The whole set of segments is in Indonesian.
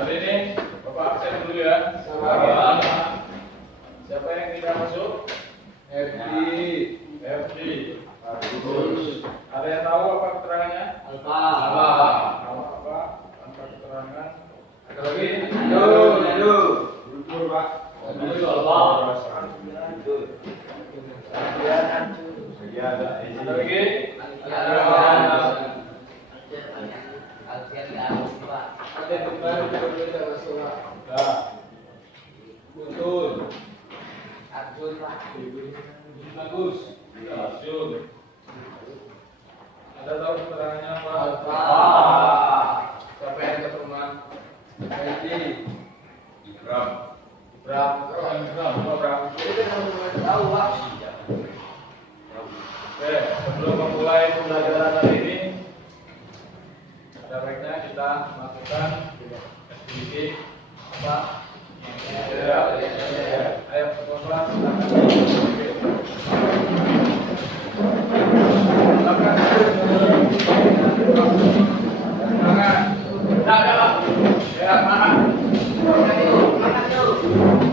Hari ini Bapak absen dulu ya. Sama. Siapa yang tidak masuk? FD. Bagus. Ada yang tahu apa keterangannya? Alfa. Apa keterangan? Ada lagi? Nado. Gugur, Pak. Ada lagi? Betul. Bagus. Arjun. Ada tahu keterangannya apa? Siapa yang ke rumah? Ibram. Oke, sebelum memulai pembelajaran hari ini, ada baiknya kita melakukan aktiviti apa? Ayo kelas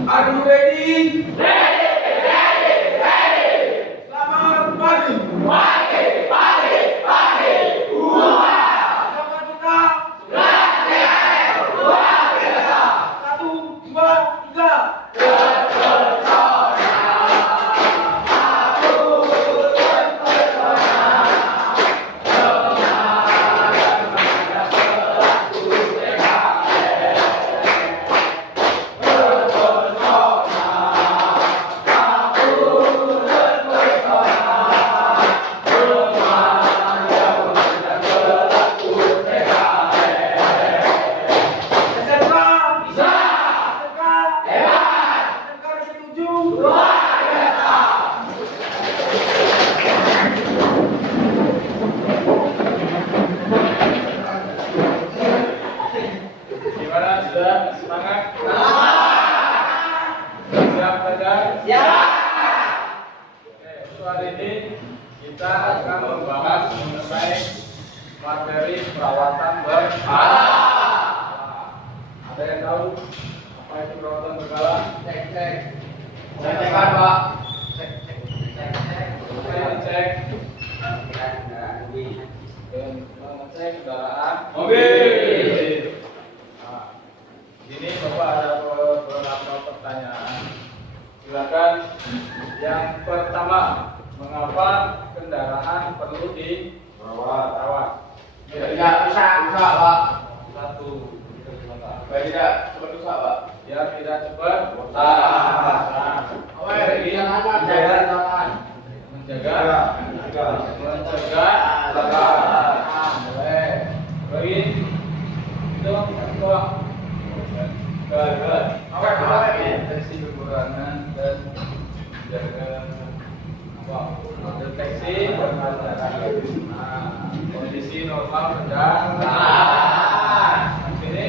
Are you ready? Selamat pagi. Selamat datang. Satu, dua, tiga. Gimana? Sudah semangat? Siap belajar? Oke, untuk hari ini kita akan membahas mengenai materi perawatan berkala. Ada yang tahu apa itu perawatan berkala? Cek. Mengecek kendaraan mobil. Nah, ini Bapak ada beberapa pertanyaan. Silakan. Yang pertama, mengapa kendaraan perlu dirawat? Tidak rusak, Pak. Satu. Supaya tidak cepat rusak, Pak. Biar tidak cepat rusak. Mencegah lagi itu deteksi kekurangan dan menjaga deteksi kondisi normal sedang. Ini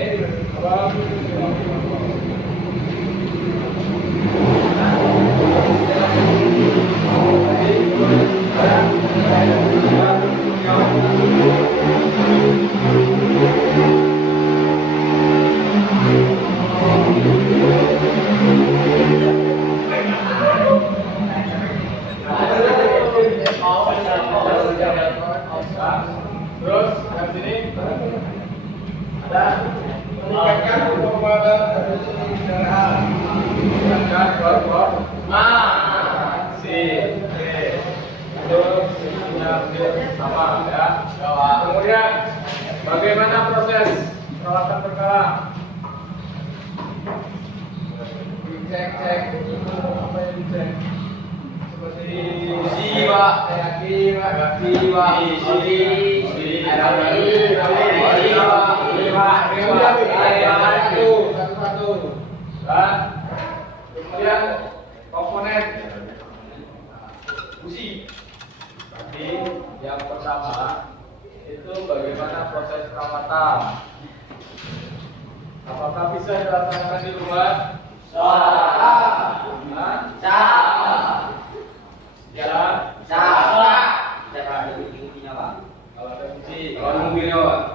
terus yang sini ada meningkatkan performa kendaraan, meningkatkan performasi. Itu isinya sama ya. Kemudian bagaimana proses perawatan berkala? Cek apa yang dicek? Seperti dan kemudian komponen busi. Tapi yang pertama itu bagaimana proses perawatan? Apakah bisa dilaksanakan di rumah? Kalau ada kunci,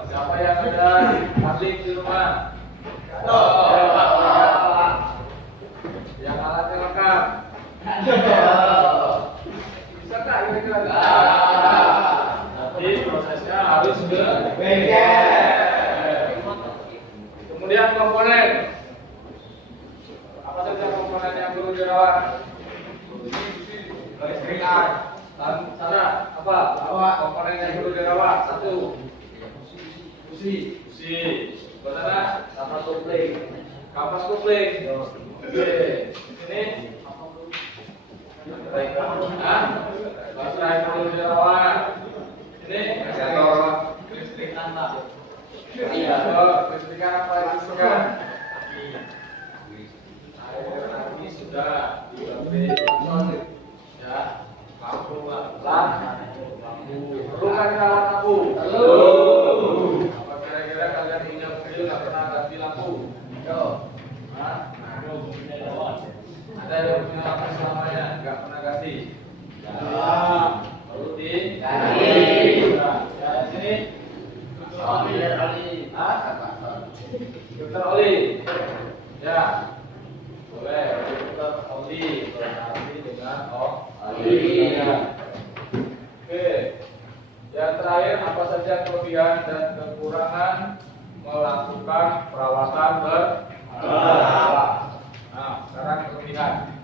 siapa yang ada pabrik di rumah? Bengkel. Kemudian komponen. Apa saja komponen yang perlu dirawat? Listrikan. Dan cara apa? Komponen yang perlu dirawat. Satu. Busi. Bagaimana? Kapas kopling. Oke. Ini. Baterai perlu dirawat. Ini listrikan lah. Iya, listrikan apa listrikan? Ini sudah diambil ya, lampu perlu kan rawat lampu? Apa kira-kira kalian punya mobil nggak pernah ganti lampu? Ada yang punya lampu selamanya nggak pernah ganti? Perlu diganti. Ya sini. Filter oli. Ya. Boleh, filter oli berganti dengan oli. Ya. Oke. Yang terakhir, apa saja kelebihan dan kekurangan melakukan perawatan berkala? Nah, sekarang kelebihan.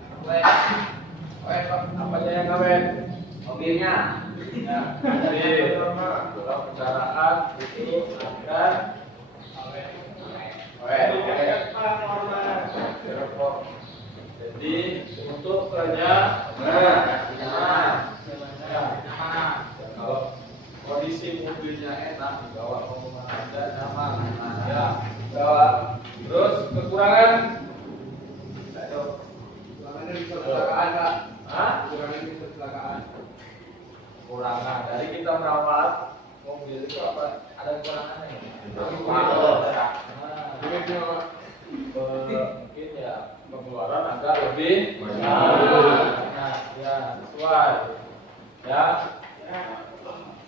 Apa aja yang kawin? Mobilnya. Ya, jadi dalam kendaraan itu akan jadi untuk kerja kalau kondisi mobilnya enak dibawa kemana aja nyaman ya bawa. Terus kekurangan kecelakaan Kak. Kekurangan dari kita merawat mobil itu apa? Ada kekurangannya? Mungkin ya pengeluaran agak lebih banyak. Ya sesuai. Ya.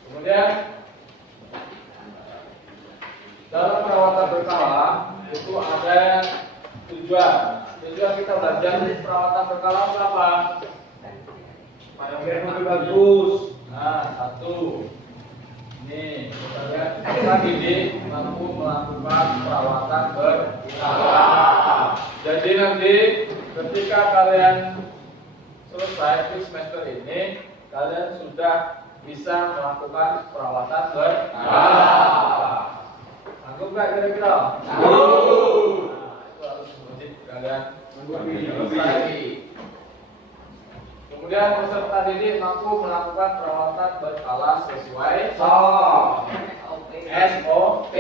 Kemudian dalam perawatan berkala itu ada tujuan. Tujuan kita belajar perawatan berkala apa? Biar lebih bagus. Nah, satu. Ini kita didik mampu melakukan perawatan berkala. Jadi nanti ketika kalian selesai di semester ini, kalian sudah bisa melakukan perawatan berkala. Sanggup nggak kira-kira? Sanggup. Nah, itu harus wajib kalian selesai. Kemudian peserta didik mampu melakukan perawatan berkala sesuai SOP. Apa SOP?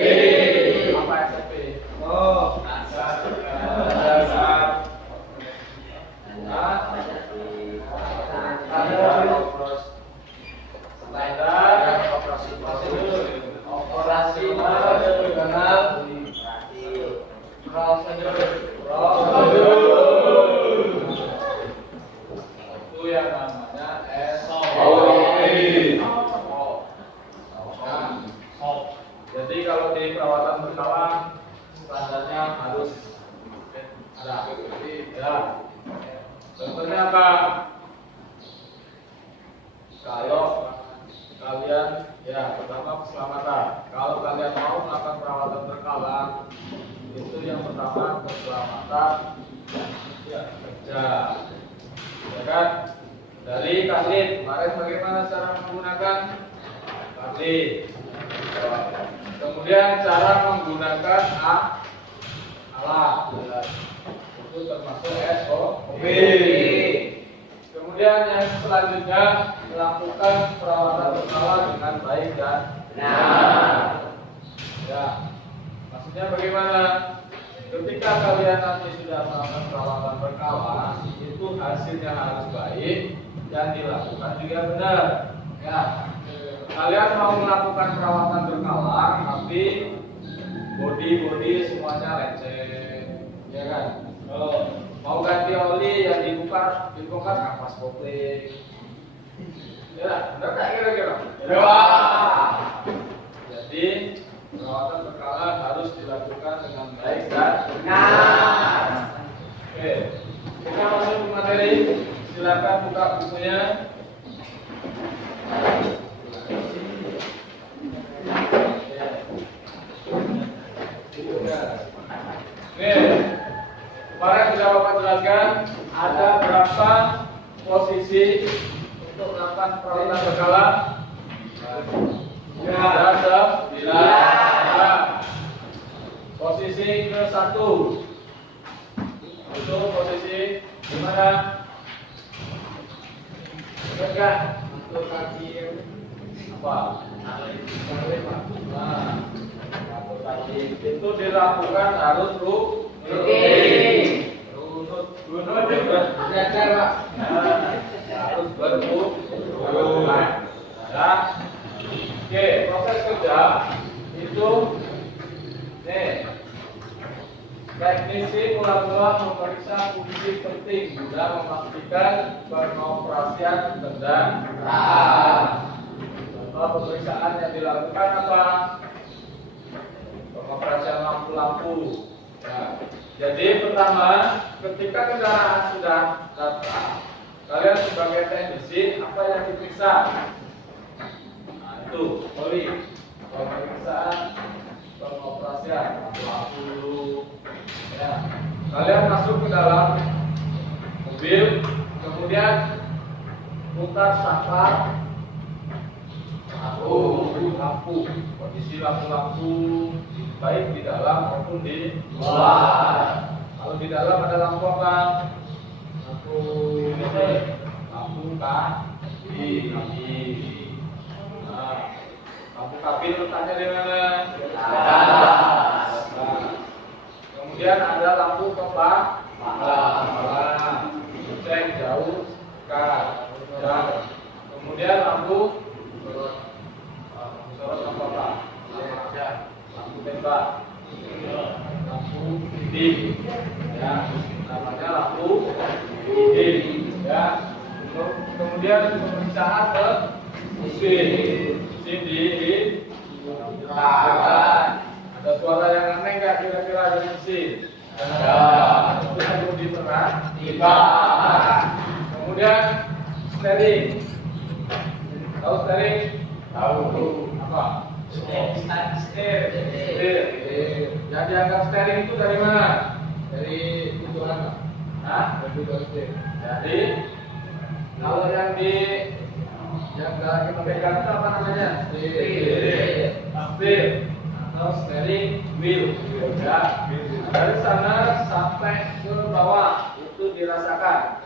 Itu yang namanya SOP. Jadi kalau di perawatan berkala standarnya harus ada. Ya. Contohnya apa? Kalau kalian ya pertama keselamatan. Kalau kalian mau melakukan perawatan berkala itu yang pertama keselamatan ya kerja. Ya kan? Dari Karlin kemarin bagaimana cara menggunakan Karlin. Kemudian cara menggunakan alat itu termasuk SOP. Kemudian yang selanjutnya melakukan perawatan berkala dengan baik dan benar. Ya, maksudnya bagaimana? Ketika kalian nanti sudah melakukan perawatan berkala, itu hasilnya harus baik dan dilakukan juga benar. Ya, kalian mau melakukan perawatan berkala, tapi bodi semuanya lecet, ya kan? Mau ganti oli yang dibongkar kapas kopling. Ya, benar nggak kira-kira? Ya. Jadi perawatan berkala harus dilakukan dengan baik dan benar. Oke, kita masuk ke materi. Silakan buka bukunya. jelaskan ada berapa posisi untuk melakukan perawatan berkala? Ada 9. Posisi ke-1 itu posisi di mana? Enggak, untuk kaki apa? Nah, itu dilakukan harus rutin. Belajar, Pak. Harus berulang. Ya. Oke, proses kerja itu nih. Teknisi mula-mula memeriksa fungsi penting guna memastikan pengoperasian tendang rem. Contoh pemeriksaan yang dilakukan apa? Pengoperasian lampu-lampu. Ya. Jadi pertama, ketika kendaraan sudah datang, kalian sebagai teknisi apa yang diperiksa? Nah, itu oli. Pemeriksaan pengoperasian lampu dulu. Ya. Kalian masuk ke dalam mobil, kemudian putar saklar lampu, kondisi lampu-lampu baik di dalam maupun di luar. Kalau di dalam ada lampu apa? Lampu ini, lampu kabin. Nah, lampu kabin letaknya di mana? Kemudian ada lampu kepala, cek jauh kan. Kemudian lampu sorot apa? Lampu tembak, lampu dinding, ya, namanya lampu dinding, ya. Kemudian pemeriksaan ke mesin di ada suara yang aneh nggak kira-kira dari mesin? Ada. Itu perlu diperhatikan. Kemudian steering, tahu steering? Tahu. Apa? Steer. Yang dianggap steering itu dari mana? Dari tujuan apa? Hah? Dari tujuan steer. Jadi kalau yang lagi memegang itu apa namanya? Steer atau steering wheel. Ya. Dari sana sampai ke bawah itu dirasakan.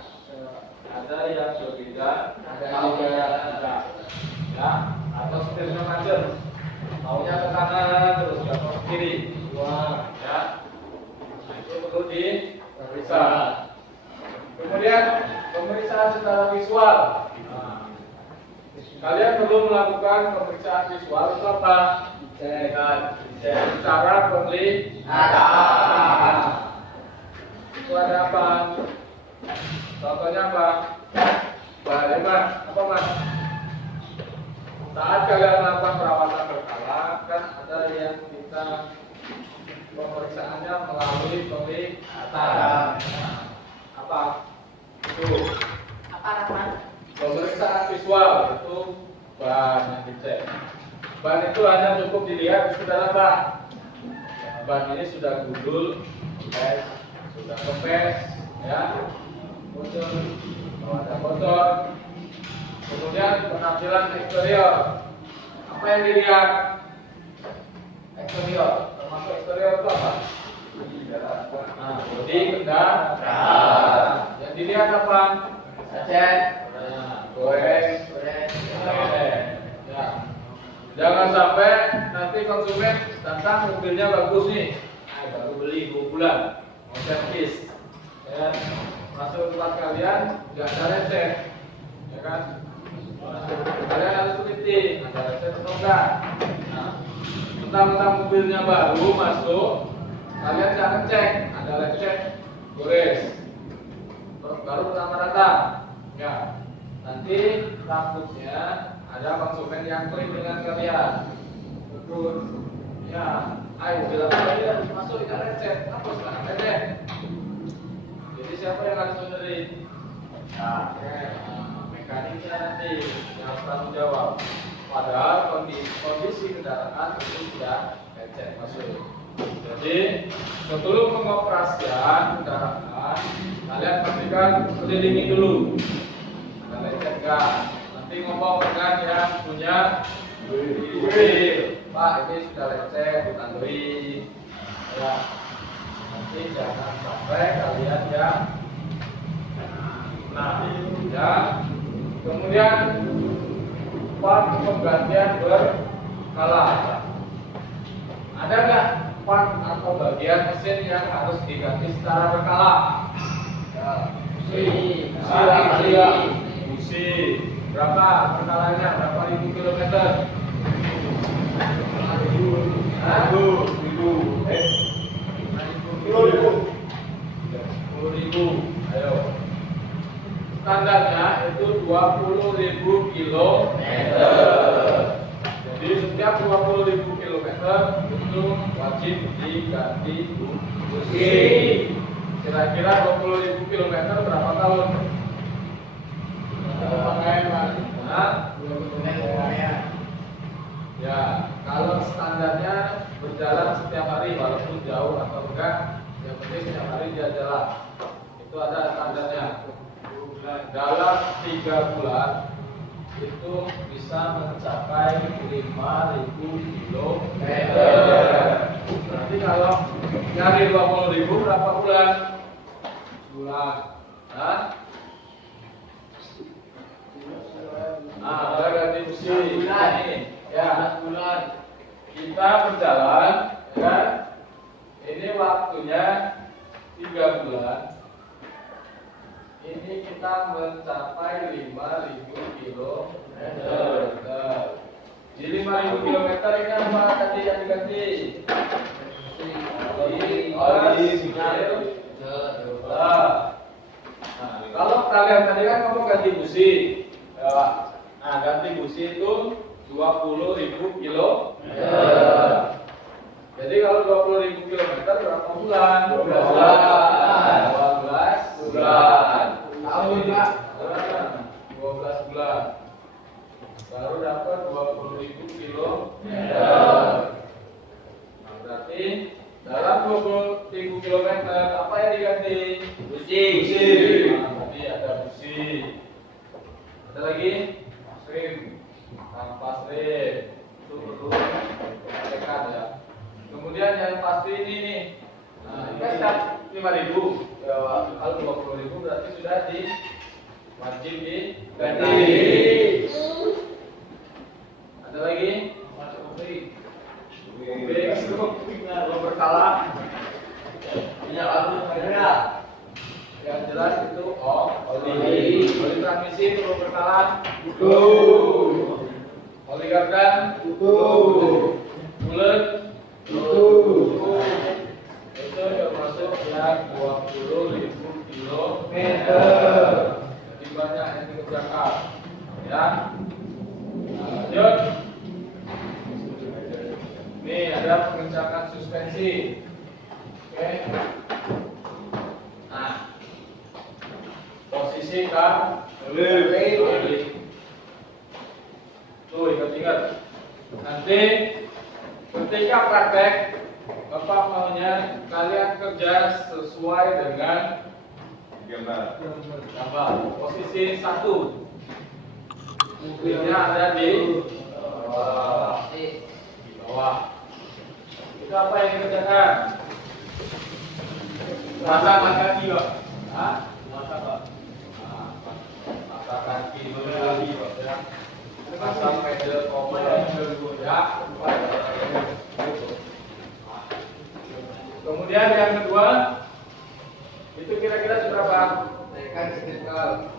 Ada yang berbeda, ada yang tidak. Ya, atau setirnya macet. Maunya ke kanan terus ke kiri. Wah, ya. Itu perlu diperiksa. Kemudian pemeriksaan secara visual. Nah, kalian perlu melakukan pemeriksaan visual itu apa? Cara penglihatan. Itu ada apa? Contohnya apa? Bagaimana? Apa mas? Saat kalian melakukan perawatan berkala, kan ada yang kita pemeriksaannya melalui penglihatan. Apa? Itu. Apa namanya? Pemeriksaan visual itu ban yang dicek. Ban itu hanya cukup dilihat sudah apa? Ban ini sudah gundul, sudah kempes, ya, bocor, kalau ada bocor. Kemudian penampilan eksterior, apa yang dilihat? Eksterior, termasuk eksterior itu apa? Nah, bodi, kendaraan. Yang dilihat apa? Acet. Goreng. Ya. Jangan sampai nanti konsumen datang mobilnya bagus nih, baru beli 2 bulan, mau servis, ya. Masuk tempat kalian nggak ada lecet, ya kan? Kalian harus teliti, ada lecet atau enggak. Nah, tentang mobilnya baru masuk, kalian jangan cek, ada lecet, gores, baru pertama datang, ya. Nanti takutnya ada konsumen yang klik dengan kalian, betul, ya. Ayo bilang aja masuk di lecet, hapus lah, lecet. Jadi siapa yang harus benerin? Nah, mekaniknya nanti yang harus tanggung jawab. Padahal kondisi kendaraan itu sudah lecet masuk. Jadi sebelum pengoperasian kendaraan Nah, kalian pastikan kelilingi dulu. Kalian cegah. Nanti ngomong dengan yang punya mobil. Pak, ini sudah lecet, ditandui. Ya. Nanti jangan sampai kalian ya. Nah, ya. Kemudian part penggantian berkala. Ada nggak part atau bagian mesin yang harus diganti secara berkala? Ya. Busi. Berapa berkalanya? Berapa ribu kilometer? 10.000. Ayo. Standarnya itu 20.000 kilometer. Jadi setiap 20.000 kilometer itu wajib diganti busi. Kira-kira 20.000 kilometer berapa tahun? Ya, kalau standarnya berjalan setiap hari walaupun jauh atau enggak, yang penting setiap hari dia jalan. Itu ada standarnya. Dalam 3 bulan itu bisa mencapai 5.000 kilometer. Berarti kalau nyari 20.000 berapa bulan? Bulan. Hah? Nah, ada ganti busi. Ya, bulan. Kita berjalan, ya. Ini waktunya 3 bulan. Ini kita mencapai 5.000 kilometer. Di 5.000 kilometer ini apa tadi yang diganti? Nah, kalau kalian tadi kan ngomong ganti busi. Ya. Nah, ganti busi itu 20.000 kilometer. Jadi kalau 20.000 kilometer berapa bulan? 12 bulan. Tahun Pak. 12 bulan. Baru dapat 20.000 kilometer. Nah, berarti dalam 20.000 kilometer apa yang diganti? Busi. Nah, tadi ada busi. Ada lagi? Rim. Kampas rim. Itu perlu diperhatikan ya. Kemudian yang pasti ini nih. Nah, ini kan setiap 5.000. Ya, kalau 20.000 berarti sudah wajib diganti. Ada lagi? Belum berkala. Minyak lalu ada. Yang jelas itu oli transmisi perlu berkala. Oli gardan. Bulat. Itu termasuk yang 20.000 kilometer. Jadi banyak yang dikerjakan. Ya. Nah, lanjut. Ini ada pengencakan suspensi. Oke. Nah, posisi oli. Tuh ingat-ingat. Nanti ketika praktek, Bapak maunya kalian kerja sesuai dengan gambar. Posisi 1. Mobilnya ada di bawah. Itu apa yang dikerjakan? Pasang kaki, Pak. Hah? Pasang, Pak. Pasang kaki dulu lagi, Pak. Ya. Pasang pedal komando ya. Kemudian yang kedua, itu kira-kira seberapa? Naikkan sejengkal.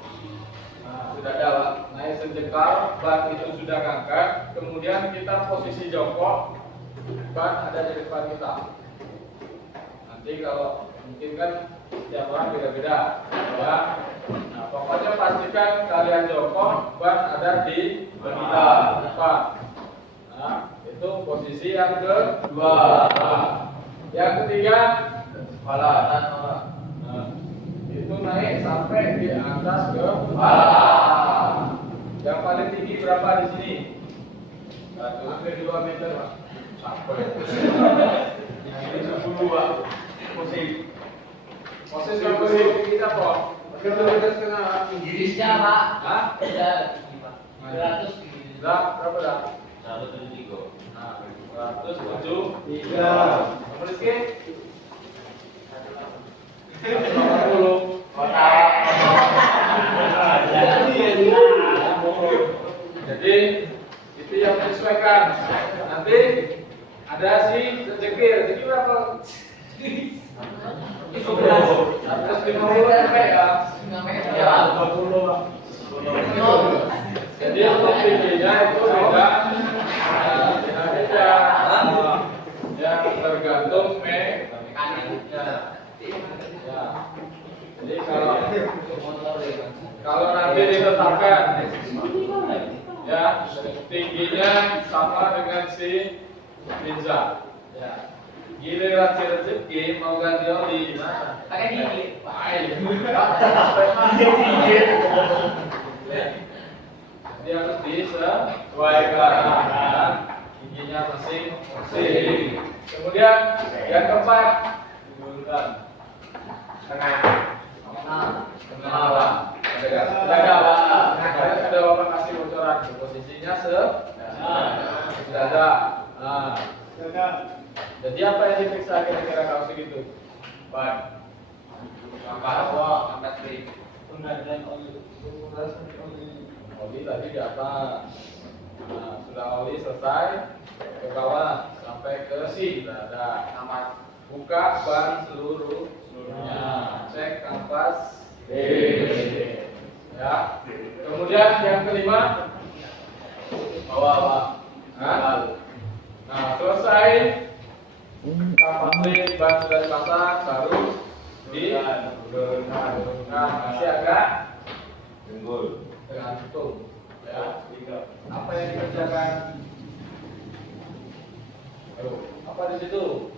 Nah, sudah ada, Pak. Naik sejengkal, ban itu sudah ngangkat. Kemudian kita posisi jongkok, ban ada di depan kita. Nanti kalau mungkin kan setiap orang beda-beda, ya. Nah, pokoknya pastikan kalian jongkok, ban ada di depan. Nah, itu posisi yang kedua. Yang ketiga, kepala. Nah, itu naik sampai di atas kepala. Yang paling tinggi berapa di sini? 1,2 meter, Pak. Sampai. Yang ini 10, Pak. Posisi nomor kita kok. Kita setengah. Inggrisnya Pak. Hah? Ada 100 Dah, berapa dah? 173. Nah, 107. 3. Nomor Rizky? 180. Jadi itu yang menyesuaikan. Nanti ada si rezeki berapa? 150 sampai ya. Ya. 20. Jadi untuk tingginya itu beda. Beda. Ya tergantung mekaniknya. Ya. Jadi kalau nanti ditetapkan ya tingginya sama dengan si Pinza. Ya. Giliran si rezeki mau ganti oli di mana? Pakai gigi. Baik. Jadi harus disesuaikan giginya masing-masing. Kemudian yang keempat digunakan tengah. Tengah apa? Ada bapak kasih bocoran posisinya dada. Nah, jadi apa yang diperiksa kira-kira kalau segitu? Baik. Angkat string. Oli tadi di atas. Nah, sudah oli selesai ke bawah sampai ke si dada. Buka ban seluruhnya. Cek kampas B. Ya. Kemudian yang kelima bawah. Nah, selesai kampas B ban sudah dipasang baru di nah, masih agak tergantung ya. Apa yang dikerjakan? Ayo, apa di situ?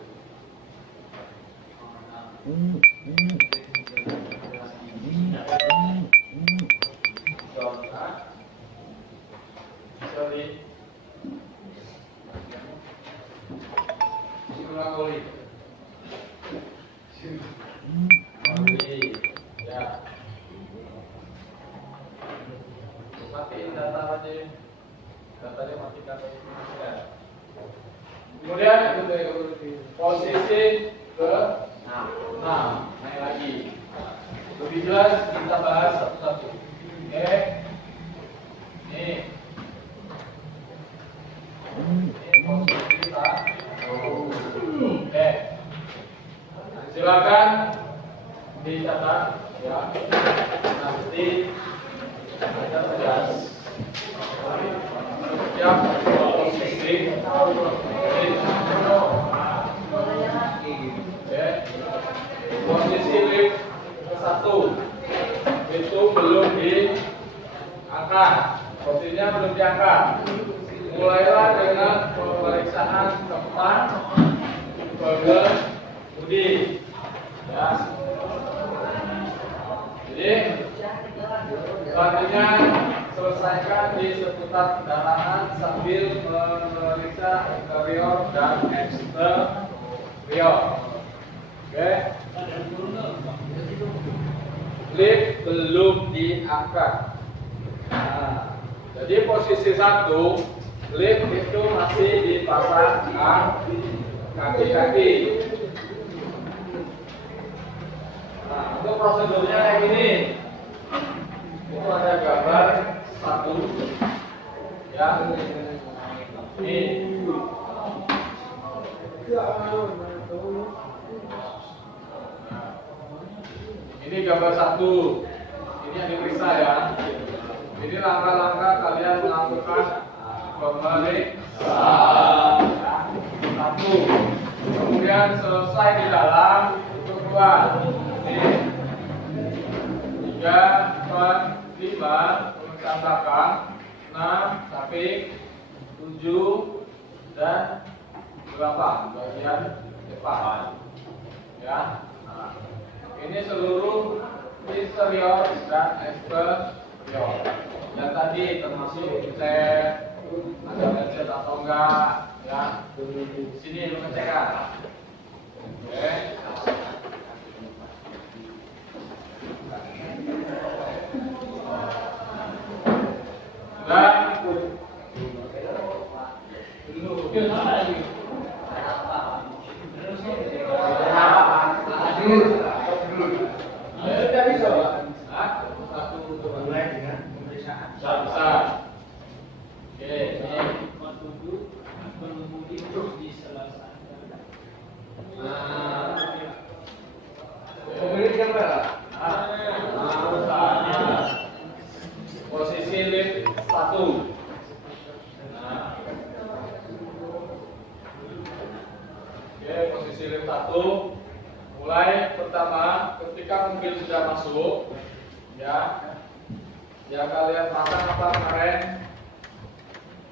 Sorry. Ulang oli. Oli, ya. Matiin data aja. Datanya matikan ya. Kemudian posisi ke 6. Naik lagi. Lebih jelas kita bahas satu-satu. Oke. Ini posisi kita. Oke. Silakan dicatat ya. Nanti ada tugas. Siap posisi. Posisi lift ke-1 itu belum diangkat, posisinya belum diangkat. Mulailah dengan pemeriksaan tempat pengemudi. Ya. Jadi selanjutnya selesaikan di seputar kendaraan sambil memeriksa interior dan eksterior. Oke. Lift belum diangkat. Nah, jadi posisi 1 lift itu masih dipasang kaki-kaki. Nah, untuk prosedurnya kayak gini. Itu ada gambar 1 ya. Ini ini gambar 1. Ini yang diperiksa ya. Ini langkah-langkah kalian melakukan pemeriksaan. 1. Kemudian selesai di dalam itu keluar. Ini 3, 4, 5 pemeriksaan belakang, 6 samping, 7 dan 8 bagian depan. Ya. Nah, ini seluruh interior dan eksterior. Dan tadi termasuk cek ada lecet atau enggak, ya. Di sini pengecekan. Oke. Tidak bisa, Pak. Satu untuk mulai dengan pemeriksaan. Bisa. Oke, ini pengemudi diselesaikan. pemilik yang berapa? Posisi lift 1. Oke, posisi lift 1. Mulai pertama, ketika mobil sudah masuk, ya kalian pasang apa kemarin?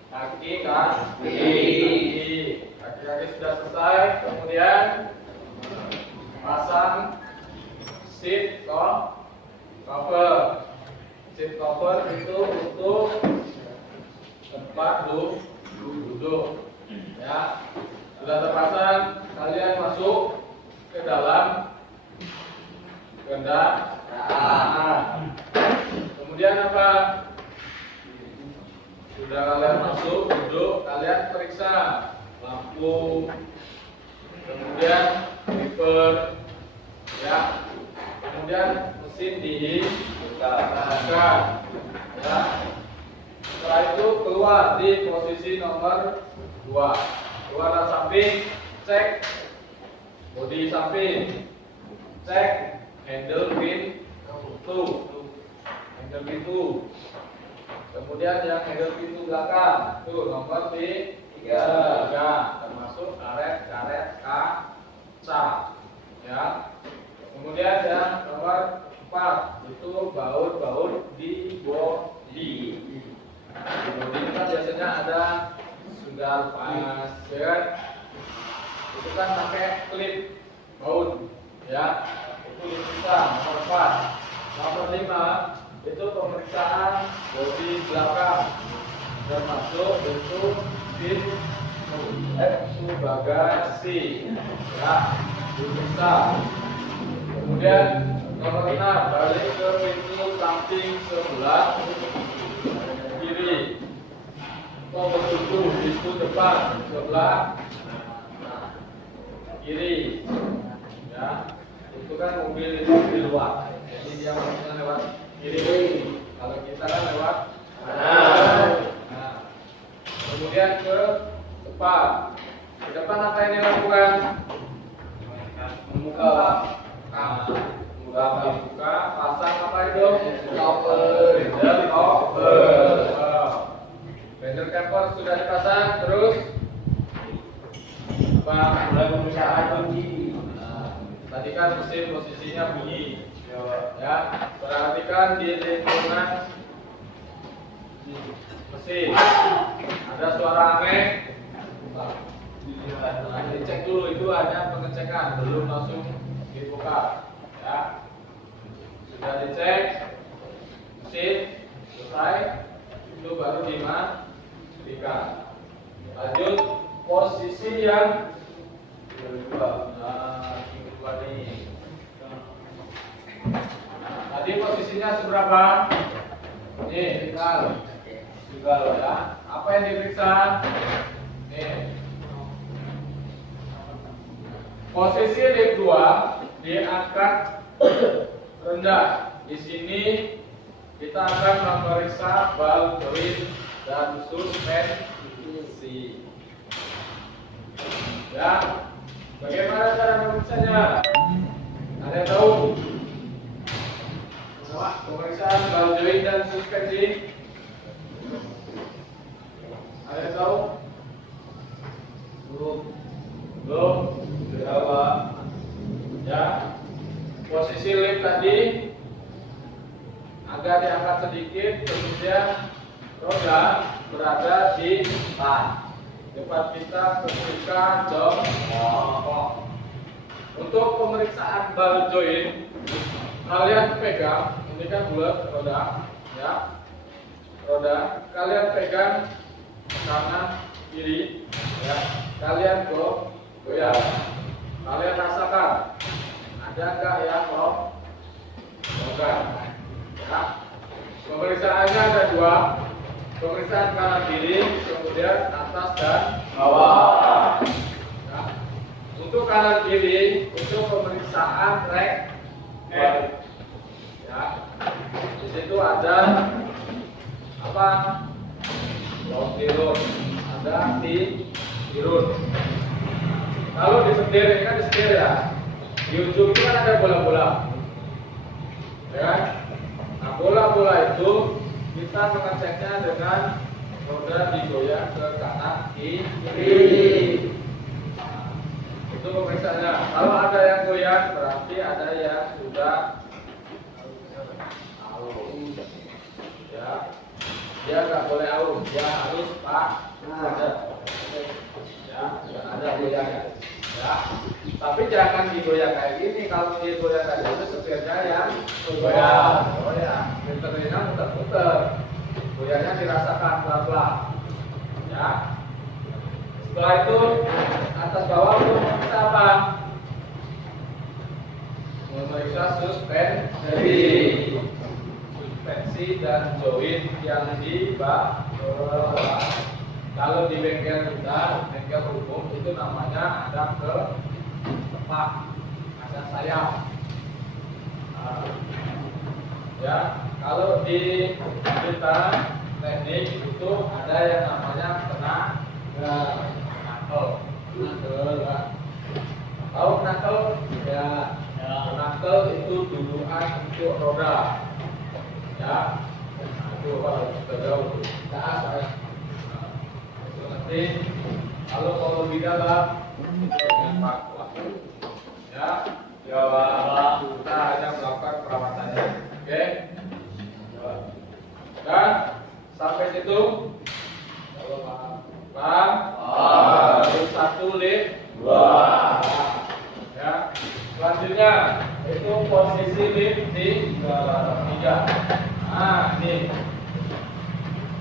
Kaki kan? Kaki sudah selesai. Kemudian pasang seat cover. Seat cover itu untuk tempat duduk. Ya, sudah terpasang. Kalian masuk ke dalam kendaraan. Kemudian apa? Sudah kalian masuk, duduk, kalian periksa lampu, kemudian wiper, ya, kemudian mesin dinyalakan, ya. Setelah itu keluar di posisi nomor 2. Keluar dari samping, cek bodi samping, cek handle pintu, kemudian yang handle pintu belakang, tuh nomor 3, termasuk karet kaca, ya. Kemudian yang nomor 4 itu baut di bodi. Di bodi itu kan biasanya ada sundal pas, ya kan? Itu kan pakai klip baut, ya. Itu diperiksa nomor 4. Nomor 5 itu pemeriksaan bodi belakang, termasuk bentuk pintu bagasi, ya, diperiksa. Kemudian nomor 6 balik ke pintu samping sebelah kiri. Nomor 7 pintu depan sebelah kiri, ya. Itu kan mobil luar, jadi dia masuknya lewat kiri. Kalau kita kan lewat kanan. Nah, kemudian ke depan. Ke depan apa yang dilakukan? Membuka. Membuka, pasang apa itu? Fender cover sudah dipasang, terus mulai pemeriksaan bunyi. Tadi kan mesin posisinya bunyi, ya. Perhatikan di lingkungan mesin ada suara aneh. Nah, dicek dulu, itu hanya pengecekan, belum langsung dibuka, ya. Sudah dicek mesin selesai, itu baru dimatikan. Lanjut posisi yang kedua. Tadi posisinya seberapa? Nih, tinggal ya. Apa yang diperiksa? Nih. Posisi lift 2 diangkat rendah. Di sini kita akan memeriksa bal join dan suspensi. Ya. Bagaimana cara memeriksanya? Ada yang tahu? Pemeriksaan bal join dan suspensi. Ada yang tahu? Belum. Berapa? Ya. Posisi lift tadi agak diangkat sedikit, kemudian roda berada di depan kita ketika jongkok. Untuk pemeriksaan bal join, kalian pegang, ini kan bulat roda, ya. Roda kalian pegang kanan kiri, ya. Kalian goyang. Kalian rasakan ada enggak yang longgar, ya. Pemeriksaannya ada 2. Pemeriksaan kanan kiri, kemudian atas dan bawah. Ya. Untuk kanan kiri untuk pemeriksaan rek ya. Di situ ada apa? Lontirun, ada tirun. Kalau disetir, ini kan disetir ya. Di ujung itu kan ada bola-bola, ya kan? Nah, bola-bola itu kita mengeceknya dengan roda digoyang ke kanan kiri. Nah, itu pemeriksaannya. Kalau ada yang goyang berarti ada yang sudah aus. Ya, dia nggak boleh aus, dia harus ada. Ya, ada goyangnya. Ya, tapi jangan digoyang kayak gini. Kalau digoyang kayak gitu setirnya yang goyang. Filternya muter-muter. Goyangnya dirasakan pelan-pelan. Ya. Setelah itu atas bawah untuk memeriksa apa? Memeriksa suspensi dan join yang di bawah. Kalau di bengkel kita, bengkel umum itu namanya ada ke tepak, ada sayap. Nah, ya, kalau di kita teknik itu ada yang namanya knuckle. Tahu knuckle? Ya, knuckle itu duluan untuk roda. Ya, nah, itu kalau jauh, nanti kalau di dalam dengan paku ya kita hanya melakukan perawatannya, oke? Dan sampai situ bang baru satu lift ya. Selanjutnya itu posisi lift di 3. Nah, ini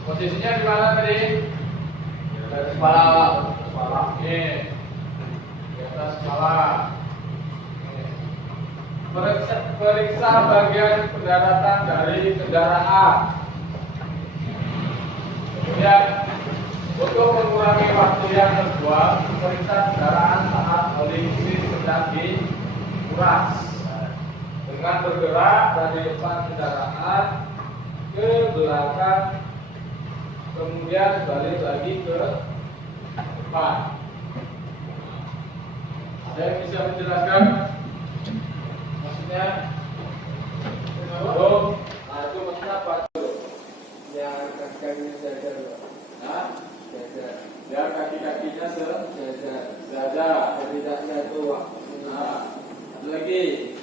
posisinya di mana tadi? Dari kepala, ini di atas kepala. Periksa bagian pendaratan dari kendaraan. Kemudian untuk mengurangi waktu yang terbuang, periksa kendaraan saat oli mesin sedang dikuras dengan bergerak dari depan kendaraan ke belakang. Kemudian balik lagi ke depan. Ada yang bisa menjelaskan? Maksudnya? Oh, nah itu maksudnya apa? Ya, kaki-kakinya jajar. Nah, Jajar. ya kaki-kakinya Jajar. sejajar. Tidak jatuh. Nah, ada lagi.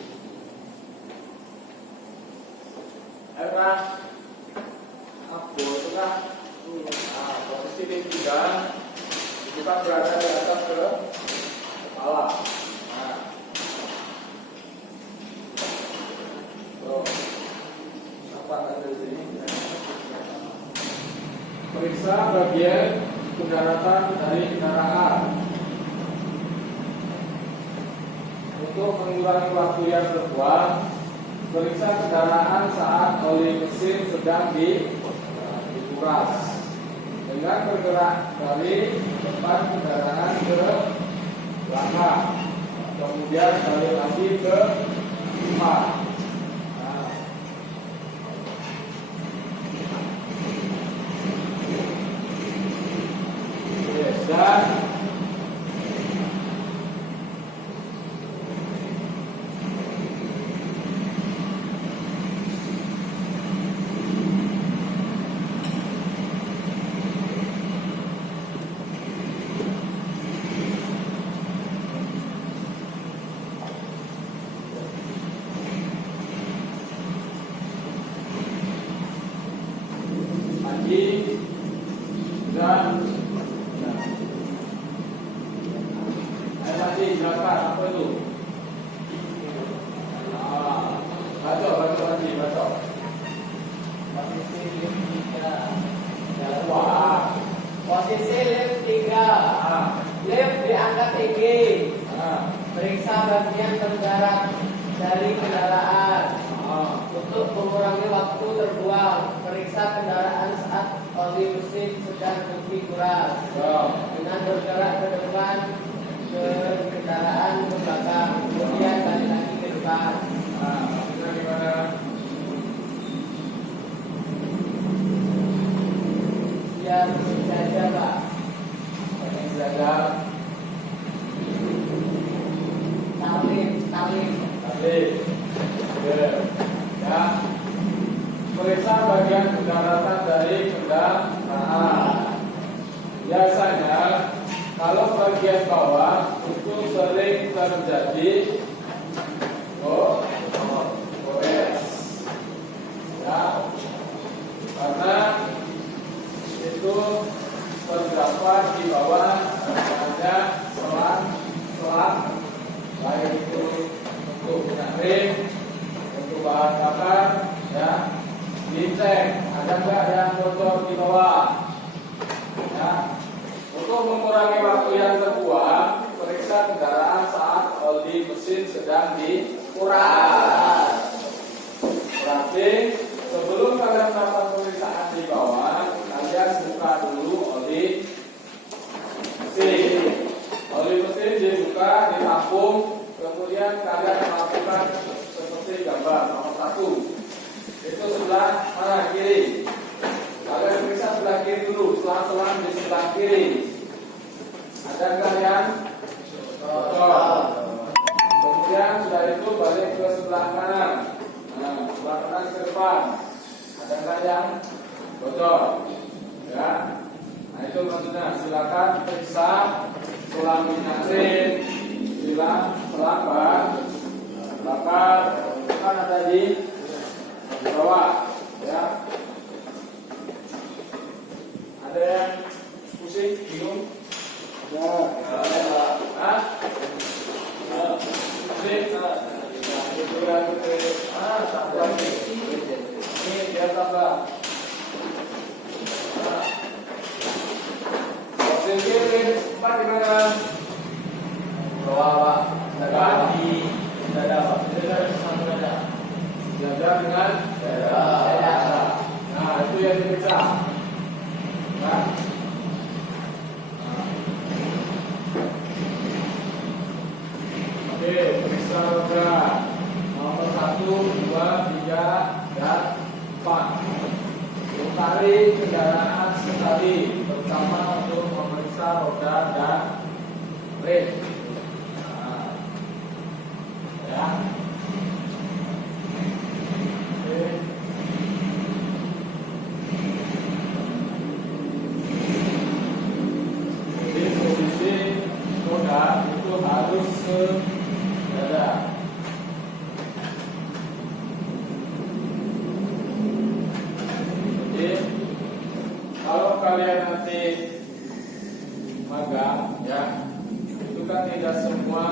Apa? Apa itu kan? Nah, posisi ketiga itu kan berada di atas kepala. Nah, apa ada di sini? Periksa bagian pendaratan dari kendaraan. Untuk mengurangi waktu yang terbuang, periksa kendaraan saat oli mesin sedang dikuras dengan bergerak dari depan kendaraan ke belakang, kemudian balik lagi ke depan. Nah. Yes, dan Tadi jelaskan apa itu? Baca. Posisi lift 3. Wah. Posisi lift 3. Lift diangkat tinggi. Periksa bagian penggerak dari kendaraan. Untuk mengurangi waktu terbuang, periksa kendaraan saat oli mesin sedang dikuras dengan bergerak ke depan ke kendaraan. Ya. Periksa bagian daratan dari kendaraan. Biasanya kalau bagian bawah itu sering terjadi gores. Ya. Karena itu terdapat di bawah ada selang baik itu untuk nyaring, untuk bahan bakar, ya. Dicek ada nggak yang bocor di bawah, ya. Untuk mengurangi waktu yang terbuang, periksa kendaraan saat oli mesin sedang dikuras. Berarti sebelum kalian melakukan pemeriksaan di bawah, kalian buka dulu oli mesin. Oli mesin dibuka, ditampung, kemudian kalian melakukan seperti gambar nomor 1. Itu sebelah mana? Kiri. Kalian periksa sebelah kiri dulu, selang-selang di sebelah kiri. Ada nggak yang bocor? Kemudian sudah itu balik ke sebelah kanan. Nah, sebelah kanan ke depan. Ada nggak yang bocor? Ya. Nah itu maksudnya. Silakan periksa selang minyakin, selang bakar, kan ada di bawah, ya. Ada yang pusing, bingung? Ya. Pusing? Tambah. Ini biar tambah. Posisi kiri, empat di mana? Bawah, Pak. Di dada, Pak. Dada dengan dada. Nah, itu yang diperiksa. Nah. Oke, periksa roda nomor 1, 2, 3, dan 4. Putari kendaraan sekali, terutama untuk memeriksa roda dan rem. Nah, ya. Jadi posisi roda itu harus ke dada. Jadi kalau kalian nanti magang, ya, itu kan tidak semua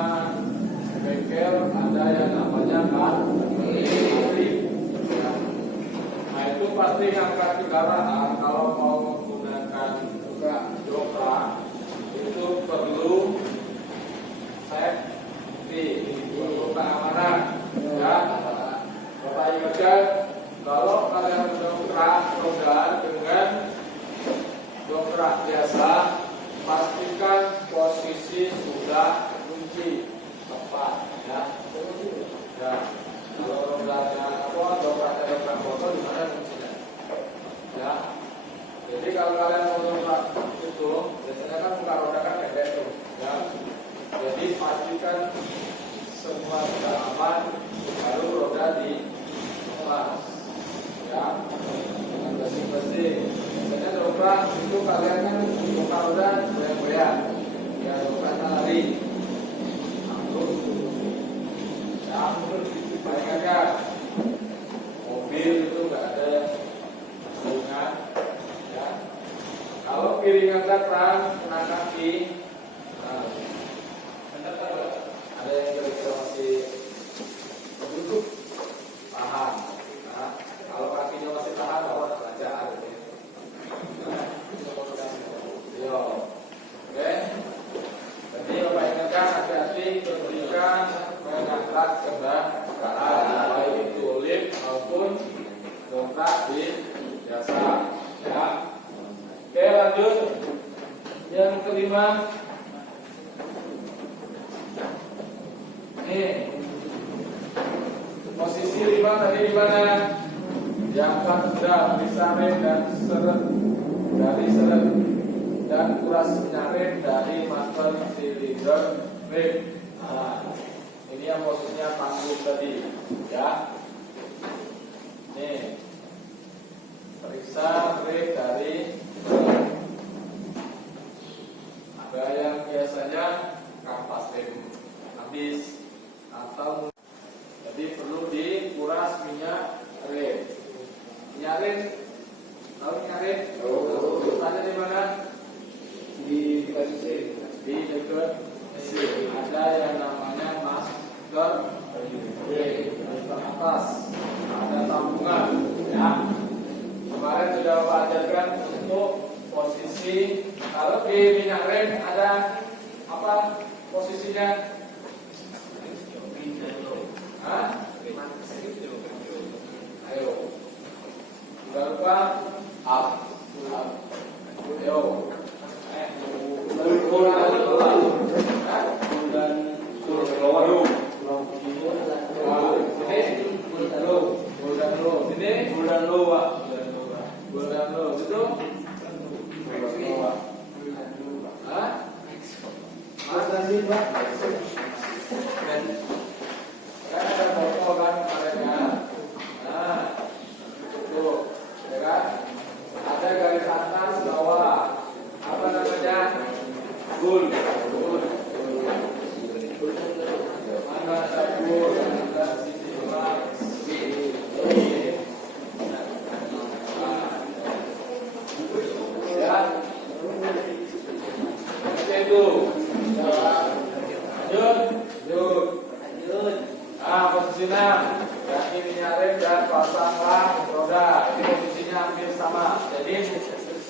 bengkel ada yang namanya kaki. Nah itu pasti ngangkat kendaraan kalau mau menggunakan juga jokrak itu perlu safety untuk keamanan, ya. Bapak ingatkan kalau kalian mendongkrak roda dengan dongkrak biasa, pastikan posisi sudah kunci tepat, ya. Ya. Kalau rodanya dongkrak motor di mana kuncinya? Ya. Jadi kalau kalian mau dongkrak itu, biasanya kan buka roda kan pendek tuh, ya. Jadi pastikan semua sudah aman, baru roda dilepas, ya. Jangan bersih-bersih. Biasanya dongkrak itu kalian kan buka roda goyang-goyang, ya, dongkraknya lari. Ya, bayangkan mobil itu nggak ada hubungan, ya. Kalau piringan datang kena kaki, nah, ada yang kira-kira masih duduk tahan. Nah, kalau kakinya masih tahan, bawa kerajaan. Yo, oke. Jadi Bapak ingatkan hati-hati ketika mengangkat kendaraan, baik itu lift maupun dongkrak di jasa, ya. Oke, lanjut. Yang kelima, nih posisi 5 tadi di mana? Diangkat sudah periksa rem dan seret dari seret dan kuras rem dari master silinder rem. Nah, Ini yang posisinya panggung tadi, ya. Nih, periksa rate dari ada yang biasanya kampas rem habis atau jadi perlu dikuras minyak rem. Minyak rem, tahu minyak rem? Ada di mana? Di dekat mesin. Di dekat mesin. Ada yang namanya masker rem. Di atas ada tabungan, ya. Kemarin sudah Pak ajarkan untuk posisi. Kalau di minyak rem ada apa posisinya? Hah? Ayo. Jangan lupa up. Ayo.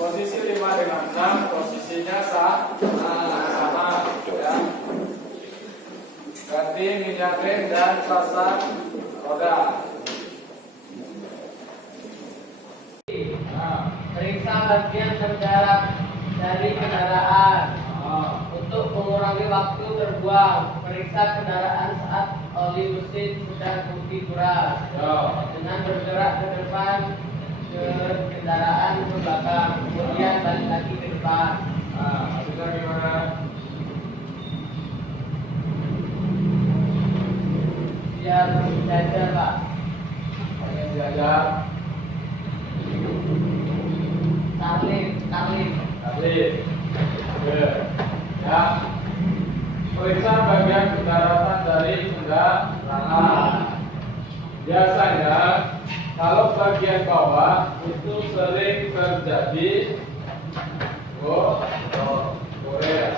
Posisi 5 dengan 6 posisinya sama, ya. Ganti minyak rem dan pasang roda. Periksa bagian terdarat dari kendaraan untuk mengurangi waktu terbuang. Periksa kendaraan saat oli mesin sedang kuras dengan bergerak ke depan ke kendaraan ke belakang, kemudian balik lagi ke depan. Hasilnya gimana? Biar jajar, Pak. Pengen jajar. Tarlip. Oke. Ya. Periksa bagian pendaratan dari kendaraan. Biasanya kalau bagian bawah itu sering terjadi gores,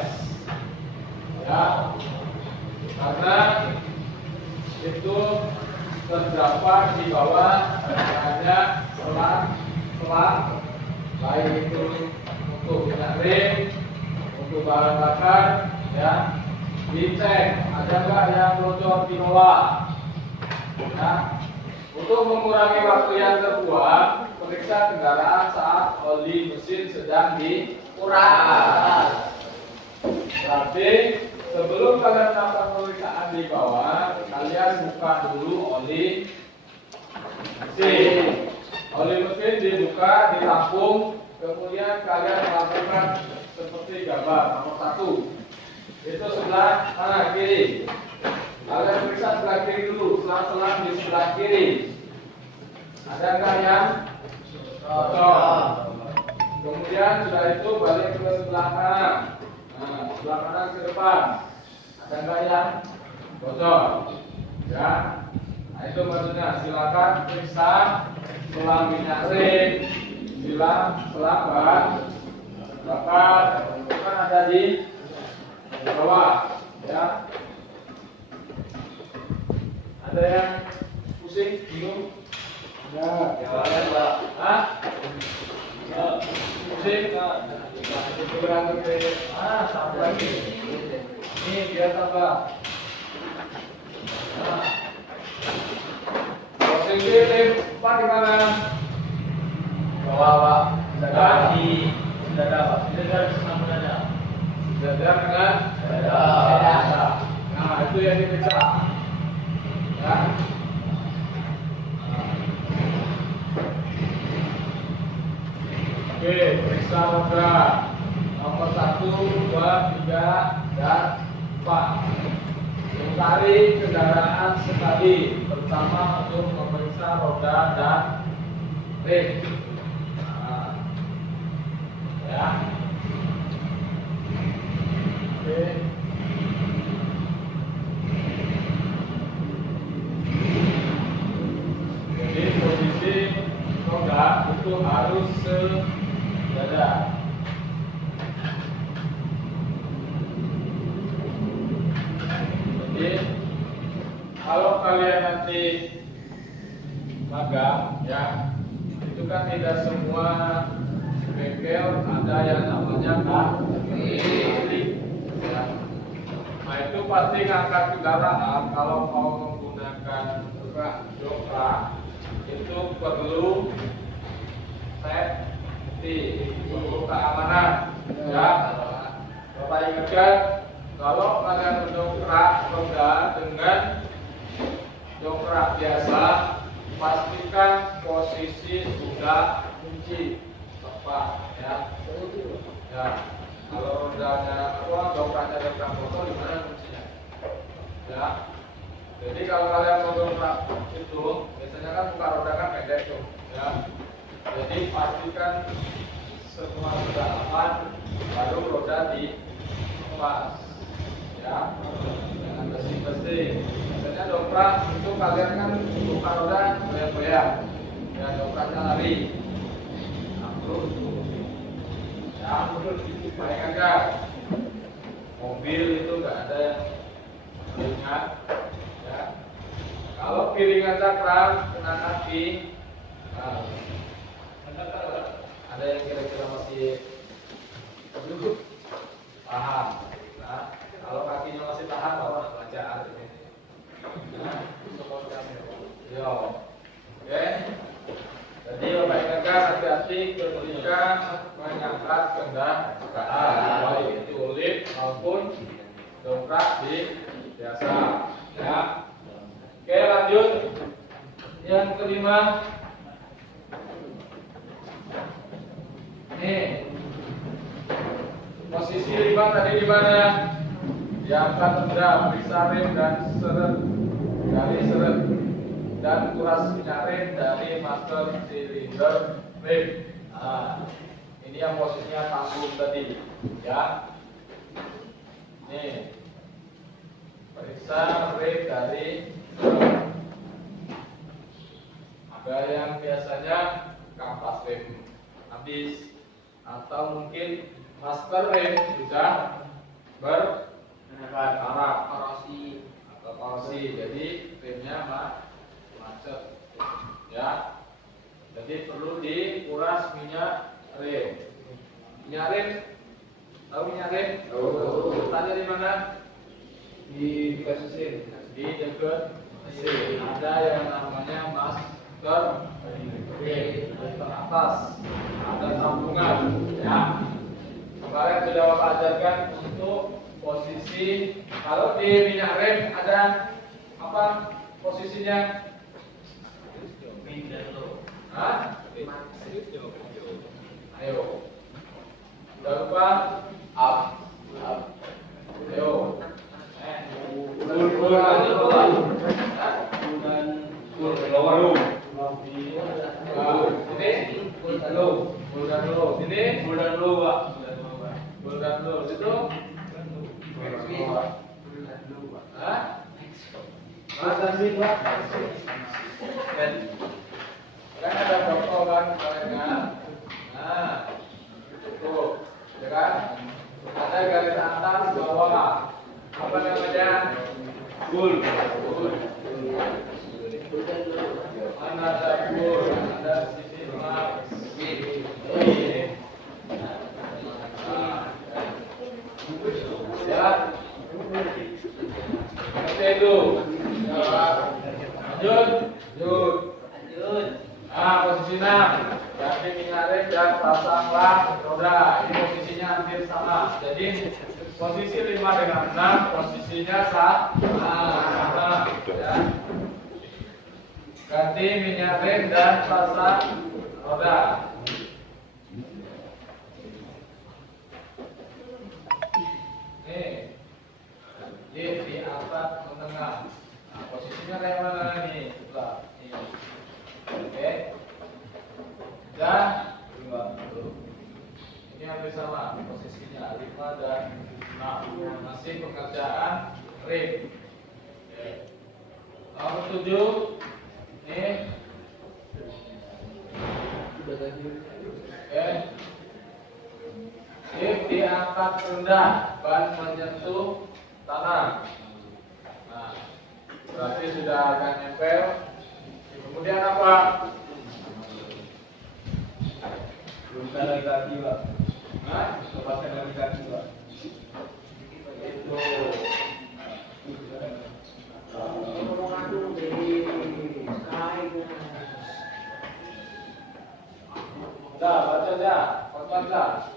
ya, karena itu terdapat di bawah hanya selang, baik itu untuk minyak rem, untuk bahan bakar, ya. Dicek ada nggak yang bocor di bawah, ya. Untuk mengurangi waktu yang terbuang, periksa kendaraan saat oli mesin sedang dikuras. Berarti sebelum kalian melakukan pemeriksaan di bawah, kalian buka dulu oli mesin. Oli mesin dibuka, ditampung, kemudian kalian melakukan seperti gambar nomor 1. Itu sebelah kanan kiri. Kalian periksa sebelah kiri dulu, selang-selang di sebelah kiri. Ada nggak yang bocor? Kemudian sudah itu balik ke sebelah kanan. Nah, sebelah kanan ke depan. Ada nggak yang bocor? Ya. Nah, itu maksudnya. Silakan periksa selang minyak rem, selang bahan bakar. Itu kan ada di bawah, ya. Ada yang pusing, bingung? Ya, jawabannya Pak. Hah? Pusing? Itu berantem ke tambah lagi. Ini biar tambah. Pusing pilih, Pak di mana? Bawah, Pak. Di dada, Pak. Di dada sama dada. Dada kan? Dada. Nah, itu yang diperiksa. Ya. Oke, periksa roda nomor 1, 2, 3, dan 4. Tarik kendaraan sekali pertama untuk memeriksa roda dan rem. Nah, ya. Oke. Jadi posisi roda itu harus sedada. Jadi kalau kalian nanti magang ya, itu kan tidak semua bengkel ada yang namanya kaki. Ya. Nah itu pasti ngangkat kendaraan kalau mau menggunakan jokrak itu perlu safety, perlu keamanan. Ya, Bapak ingatkan kalau kalian mendongkrak roda dengan dongkrak biasa, pastikan posisi sudah kunci tepat ya. Ya, kalau rodanya dongkraknya dongkrak motor di mana kuncinya? Ya. Jadi kalau kalian mau dongkrak itu biasanya kan buka roda kan pendek tuh ya. Jadi pastikan semua sudah aman baru roda dilepas ya. Jangan bersih-bersih. Biasanya dongkrak itu kalian kan buka roda goyang-goyang ya, dongkraknya lari. Nah, terus ya, bayangkan kan mobil itu nggak ada yang ringan ya. Kalau piringan cakram kena kaki, nah, ada yang kira-kira masih tahan. Nah, kalau kakinya masih tahan, bapak belajar ini. Nah, yo, oke. Jadi bapak ingatkan hati-hati ketika mengangkat kendaraan, baik itu lift maupun dongkrak biasa. Ya. Oke, lanjut. Yang kelima. Nih. Posisi limbah tadi di mana? Diangkat rendah, periksa rem dan seret dari seret dan kuras minyak rem dari master silinder rem. Nah, ini yang posisinya tanggung tadi, ya. Nih, periksa rem dari seret. Ada yang biasanya kampas rem habis atau mungkin master rem sudah berkarat korosi atau korosi, jadi remnya macet ya. Jadi perlu dikuras minyak rem. Minyak rem, tahu minyak rem? Tanya di mana? Di dekat mesin. Di dekat mesin ada yang namanya master rem. Teratas ada sambungan ya. Kemarin sudah Bapak ajarkan untuk posisi, kalau di minyak rem ada apa posisinya? Hah? Ayo. Udah lupa? Up. Ayo. Kan ada botol kan kalian. Nah, tuh, ya kan? Ada garis atas bawah. Apa namanya? Bul. Mana ada bul? Ada sisi mark. Ya. Oke itu. Lanjut. Nah, posisinya ganti minyak rem dan pasanglah roda. Ini posisinya hampir sama. Jadi posisi 5 dengan 6 posisinya sama. Ya. Ganti minyak rem dan pasang roda. Nih, di atas menengah. Nah, posisinya kayak mana nih? Sebelah ini. Oke. Dan ini hampir sama posisinya 5 dan 6. Masih pengerjaan rim. Oke. Nomor 7 ini. Oke. Rim diangkat rendah, ban menyentuh tanah. Nah, berarti sudah agak nempel. Kemudian apa? Luka lagi kaki, Pak. Nah, Lepaskan lagi kaki, Pak. itu. Dah, baca dah. Korban dah.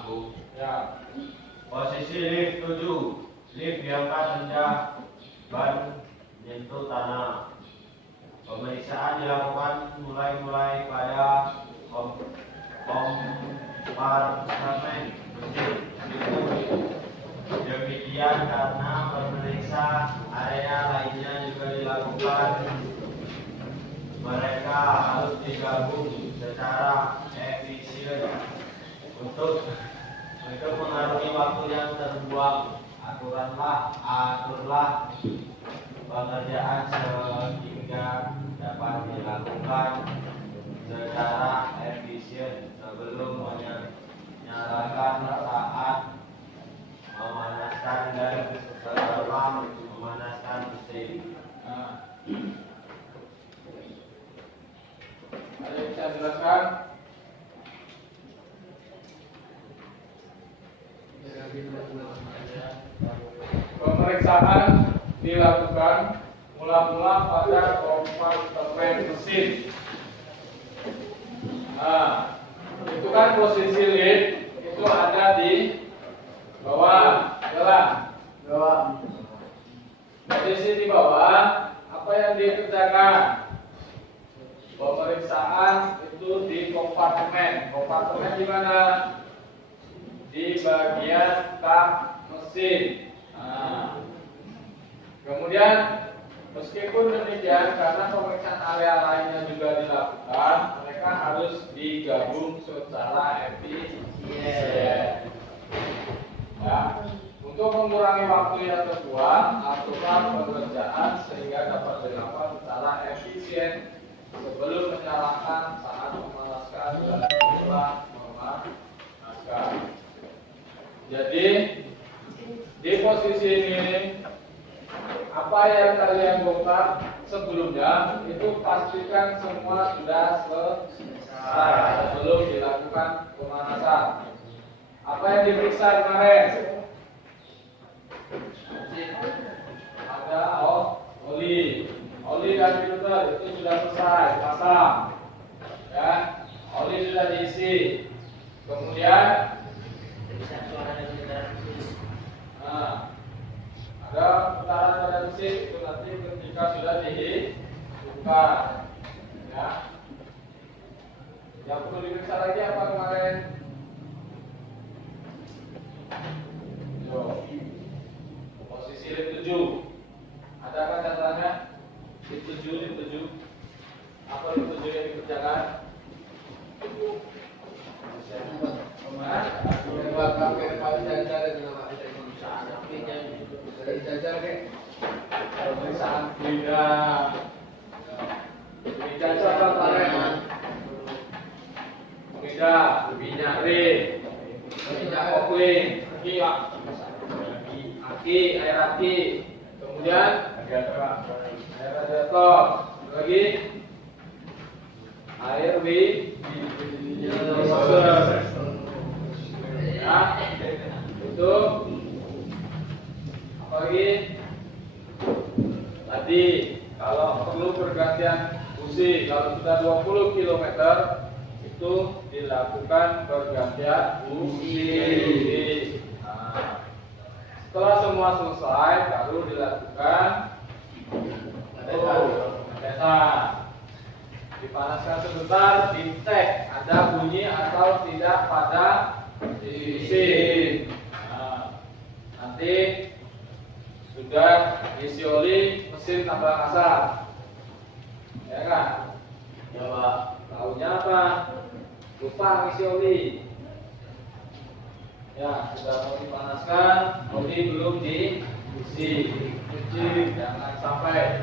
Aku. Ya. Posisi lift 7. Lift diangkat rendah, ban menyentuh tanah. Pemeriksaan dilakukan mulai pada kompartemen mesin. Demikian karena pemeriksa area lainnya juga dilakukan. Mereka harus digabung secara efisien untuk mengurangi waktu yang terbuang. Aturlah pengerjaan sehingga dapat dilakukan secara efisien sebelum menyalakan saat memanaskan dan setelah memanaskan mesin. Nah. Ada yang bisa jelaskan? Pemeriksaan dilakukan mula-mula pada kompartemen mesin. Nah, itu kan posisi lift itu ada di bawah, jalan. Posisi di bawah, apa yang dikerjakan? Pemeriksaan itu di kompartemen. Kompartemen di mana? Di bagian kap mesin. Nah, kemudian meskipun demikian, karena pemeriksaan area lainnya juga dilakukan, mereka harus digabung secara efisien. Ya, untuk mengurangi waktu yang terbuang, aturkan pengerjaan sehingga dapat dilakukan secara efisien sebelum menyalakan saat memanaskan dan setelah memanaskan. Jadi di posisi ini apa yang kalian bongkar sebelumnya itu pastikan semua sudah selesai sebelum dilakukan pemanasan. Apa yang diperiksa kemarin? Ada oli dan filter itu sudah selesai pasang, ya. Oli sudah diisi. Kemudian ada putaran pada mesin itu nanti ketika sudah dihidupkan, ya. Yang perlu diperiksa lagi apa kemarin? Yo, posisi lift 7. Ada kan catatannya? Lift 7. Apa lift 7 yang dikerjakan? Pemeriksaan bidang. Bidang apa kemarin? Bidang rim, bidang kopling, aki, air aki, kemudian air radiator, lagi air ya, itu apalagi tadi kalau perlu pergantian busi, kalau sudah 20 km itu dilakukan pergantian busi. Nah, setelah semua selesai baru dilakukan pengetesan. Dipanaskan sebentar, dicek ada bunyi atau tidak pada mesin. Nah, nanti sudah isi oli mesin tambal kasar. Ya kan? Ya Pak. Tahunya apa? Lupa ngisi oli. Ya, sudah mau dipanaskan, oli belum diisi. Cuci, jangan sampai.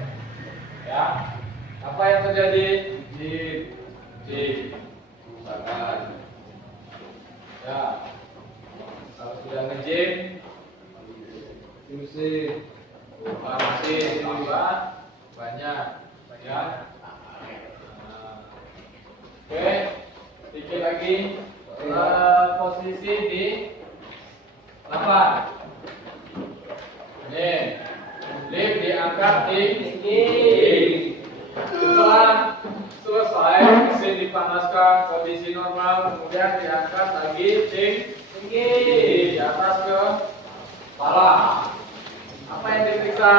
Ya. Apa yang terjadi? Rusakan. Ya. Kalau sudah ngejim, diusir, panasin tambah banyak. Ya. Oke, sedikit lagi. Posisi di 8. Ini lift diangkat tinggi. Setelah selesai mesin dipanaskan kondisi normal, kemudian diangkat lagi tinggi di atas kepala. Apa yang diperiksa?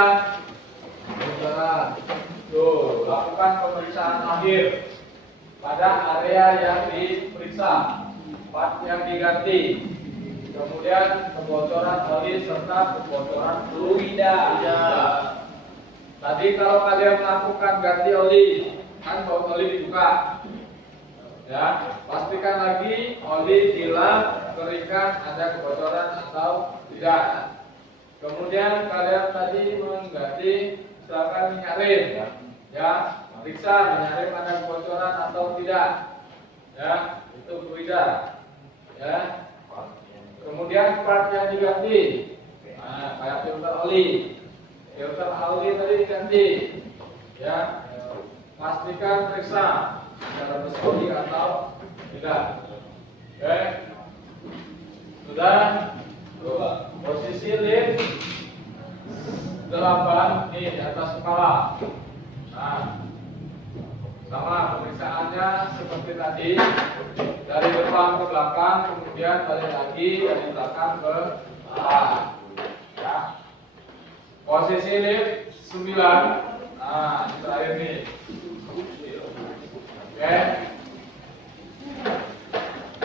Tuh, lakukan pemeriksaan akhir pada area yang diperiksa, part yang diganti, kemudian kebocoran oli serta kebocoran fluida. Tadi kalau kalian melakukan ganti oli, kan baut oli dibuka, ya, pastikan lagi oli dilap, keringkan ada kebocoran atau tidak. Kemudian kalian tadi mengganti, misalkan minyak rem, ya, periksa minyak rem ada kebocoran atau tidak, ya, itu fluida, ya. Kemudian part yang diganti, nah, kayak filter oli tadi diganti, ya, pastikan periksa ada besi oli atau tidak. Oke, sudah. Posisi lift 8 nih di atas kepala. Nah, sama pemeriksaannya seperti tadi, dari depan ke belakang, kemudian balik lagi dari belakang ke belakang. Ya. Posisi lift 9. Nah, ini terakhir nih. Oke.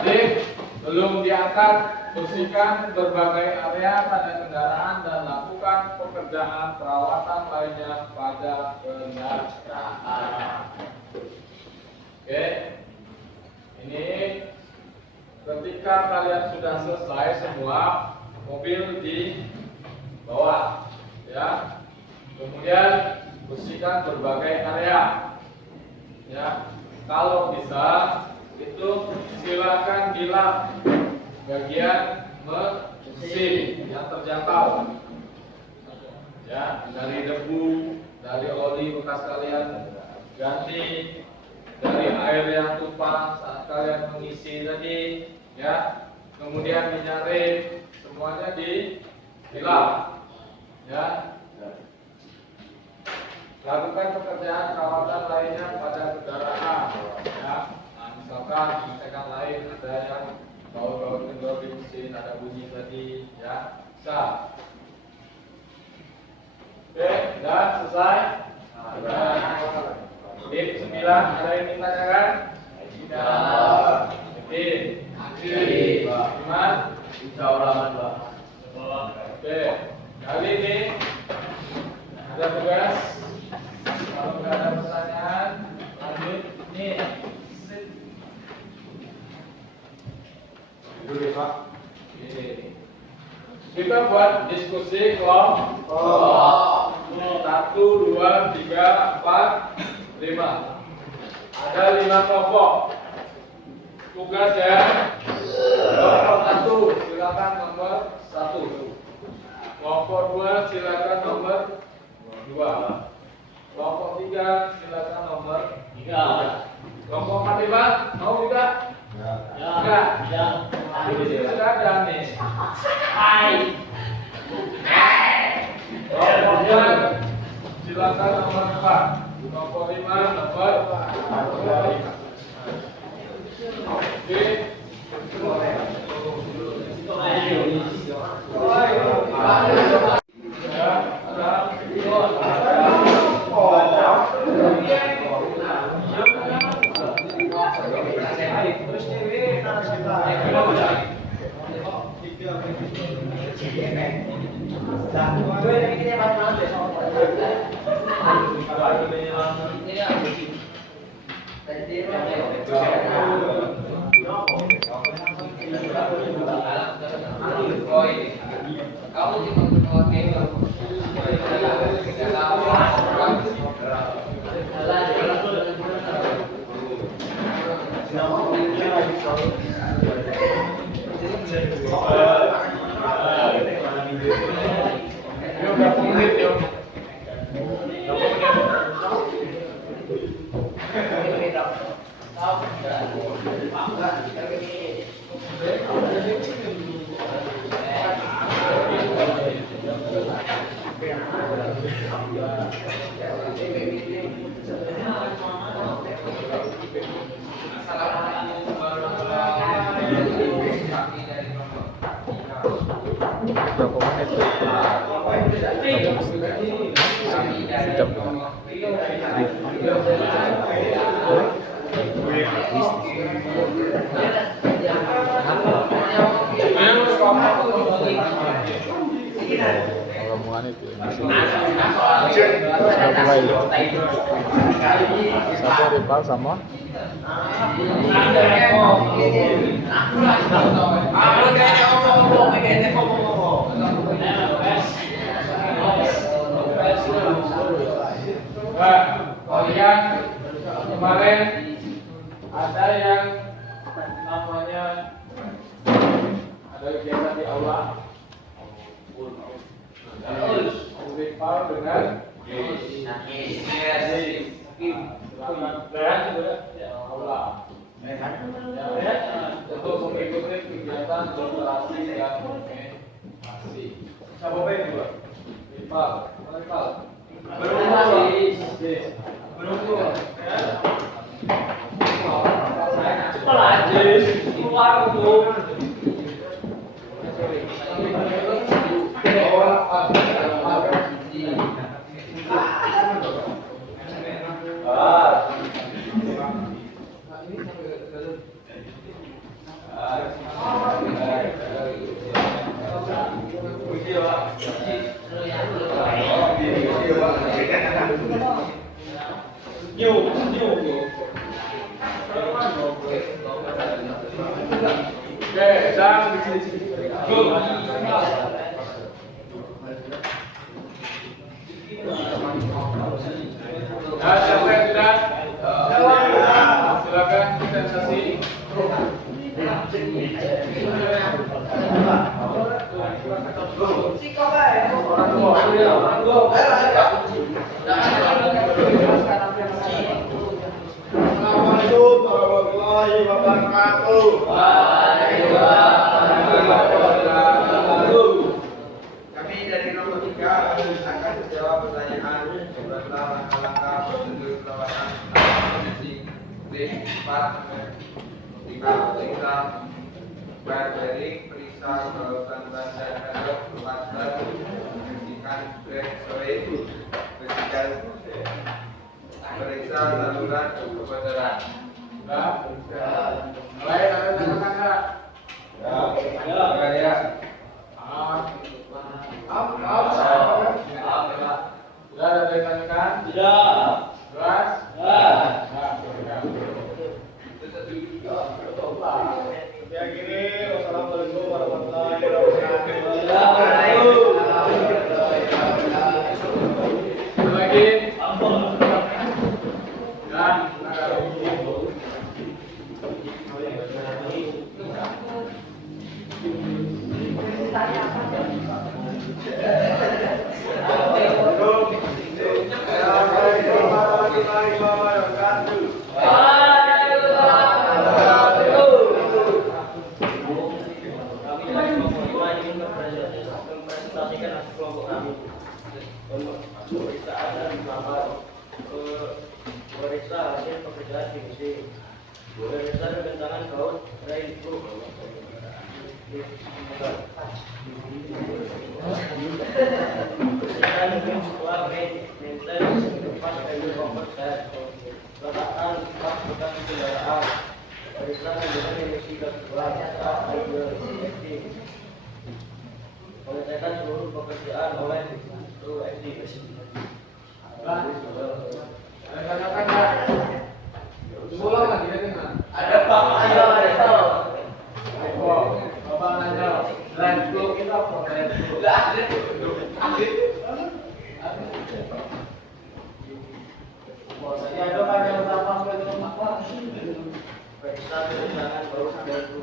Lift belum diangkat, bersihkan berbagai area pada kendaraan dan lakukan pekerjaan perawatan lainnya pada kendaraan. Oke, ini ketika kalian sudah selesai semua, mobil dibawa, ya. Kemudian bersihkan berbagai area, ya. Kalau bisa itu silakan dilap bagian mesin yang terjangkau, ya, dari debu, dari oli bekas kalian ganti, dari air yang tumpah saat kalian mengisi tadi, ya, kemudian minyak rem, semuanya dilap, ya. Lakukan pekerjaan perawatan lainnya pada kendaraan, ya. Nah, misalkan misalkan lain ada yang baut-baut kendor di mesin, ada bunyi tadi, ya, bisa. Oke, dan selesai. Tip 9, ada yang ditanyakan? Tidak. Tip. Iman? Insya Allah, Pak. Oke, kali ini ada tugas. Kalau nggak ada pertanyaan, lanjut. Nih. Dulu ya, Pak. Kita buat diskusi kelompok 1, 2, 3, 4, 5. Ada 5 kelompok. Tugas ya. Kelompok 1 silakan nomor 1. Kelompok 2 silakan nomor 2. Kelompok 3 silakan nomor 3. Kelompok 4, 5 mau tidak? Enggak. Ini sudah ada nih. Kelompok 4 silakan nomor 4. Kelompok 5 nomor 5. Oke. Gue ini kita Berapa menit? Sejam. Rombongan itu sudah mulai. Satu rival sama kalian kemarin ada yang namanya ada kegiatan di aula rival dengan aula untuk mengikuti kegiatan deklarasi dan komunikasi. Siapa yang juga? Rival. Siapa yang sudah? Silakan sensasi. Assalamualaikum warahmatullahi wabarakatuh. Kami dari nomor 3 akan menjawab pertanyaan beserta langkah-langkah prosedur perawatan komisi D4 periksa bakteri, periksa kelautan bahasa Arab, membersihkan sore, bersihkan periksa saluran kebocoran. Baik, ada tanda-tanda. Ya. Sudah ada yang tanyakan? Sudah. Jelas? Ya gini, wassalamualaikum warahmatullahi wabarakatuh. Lagi? Periksa hasil pekerjaan divisi. Periksa rencangan baut rail group. Periksa kebutuhan maintenance tempat kayu kompor dan letakkan tempat bekas kendaraan. Periksa dengan emisi gas buang saat idle acting. Pengecekan seluruh pekerjaan oleh USD. Ada tanyakan nggak? Ulang lagi ya dengan. Ada Pak Anjal Resto. Bapak Anjal. Land Group itu apa? Land Group. Enggak ada. Jadi ada kan yang tampang ke rumah Pak. Periksa rencangan baru dan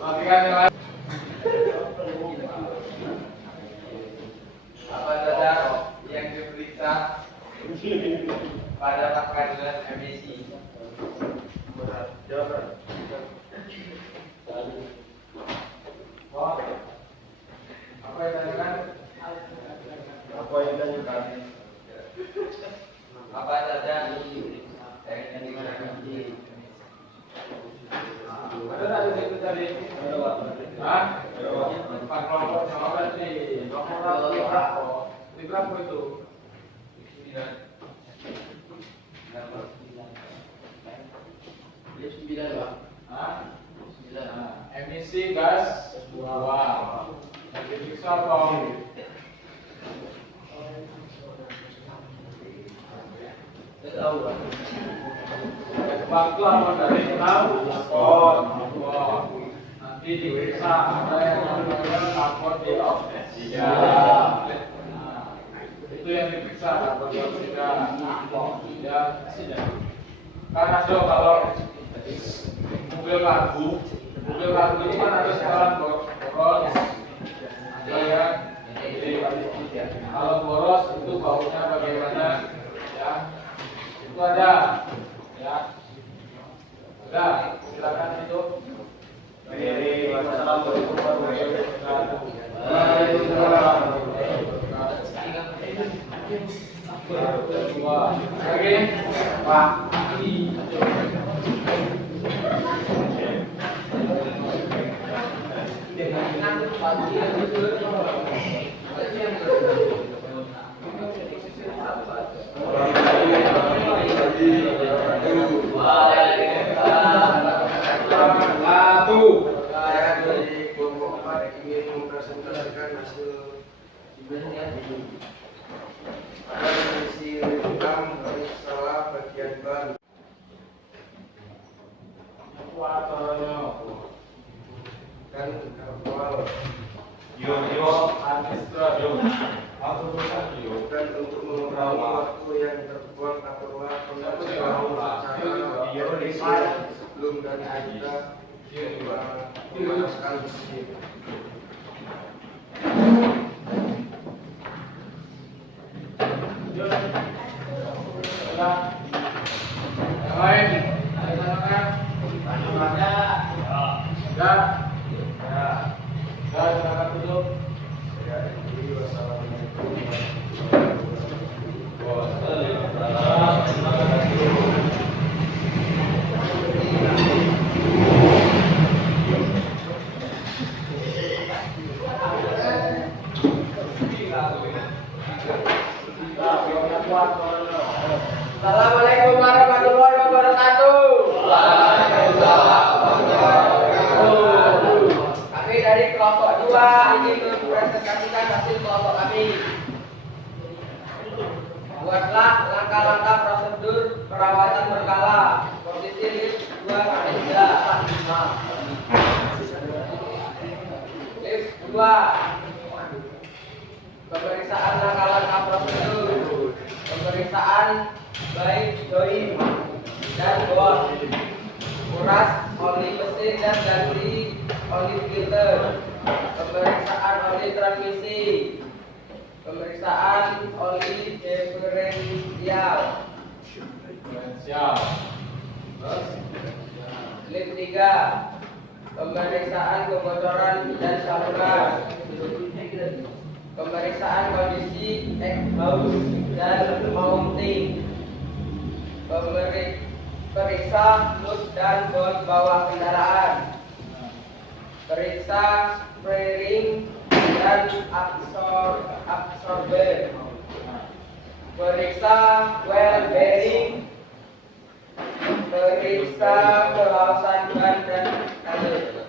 Bagi kan yang lain. apa poin dan kami. Apa saja yang dimiliki? Ada nggak di situ tadi? Hah? Empat kelompok jawaban sih. Nomor berapa itu? 9 Pak. Hah? 9. Emisi gas buang. Yang diperiksa apa? Saya tahu Pak. Waktu apa dari 6 lapor. Nanti diperiksa ada yang namanya lapor di oksida. Itu yang diperiksa lapor di oksida. Oksida. Karena kalau mobil karbu itu kan ada sekarang boros. Ada yang kalau boros itu baunya bagaimana? Ya, itu ada. Ya, udah, silakan itu. Wassalamualaikum warahmatullahi wabarakatuh. Lagi, Pak. Saya dari kelompok 4 ingin mempresentasikan hasil pada misi rekam salah bagian ban. Dan awal dan untuk mengurangi waktu yang terbuang perlulah secara sebelum dan kita memanaskan mesin. Yang lain, ada tangan. Enggak. Ya, silakan duduk. Assalamualaikum warahmatullahi wabarakatuh. Kami dari kelompok 2 ingin mempresentasikan hasil kelompok kami. Buatlah langkah-langkah prosedur perawatan berkala. Posisi lift 2/3. Lift 2. Pemeriksaan langkah-langkah prosedur. Pemeriksaan baik join dan bor, kuras oli mesin dan ganti oli filter, pemeriksaan oli transmisi, pemeriksaan oli diferensial. Lift 3, pemeriksaan kebocoran dan saluran, pemeriksaan kondisi exhaust dan mounting, periksa mus dan bot bawah kendaraan, periksa spray ring dan absorber, periksa well bearing, periksa kelasan ban dan tali.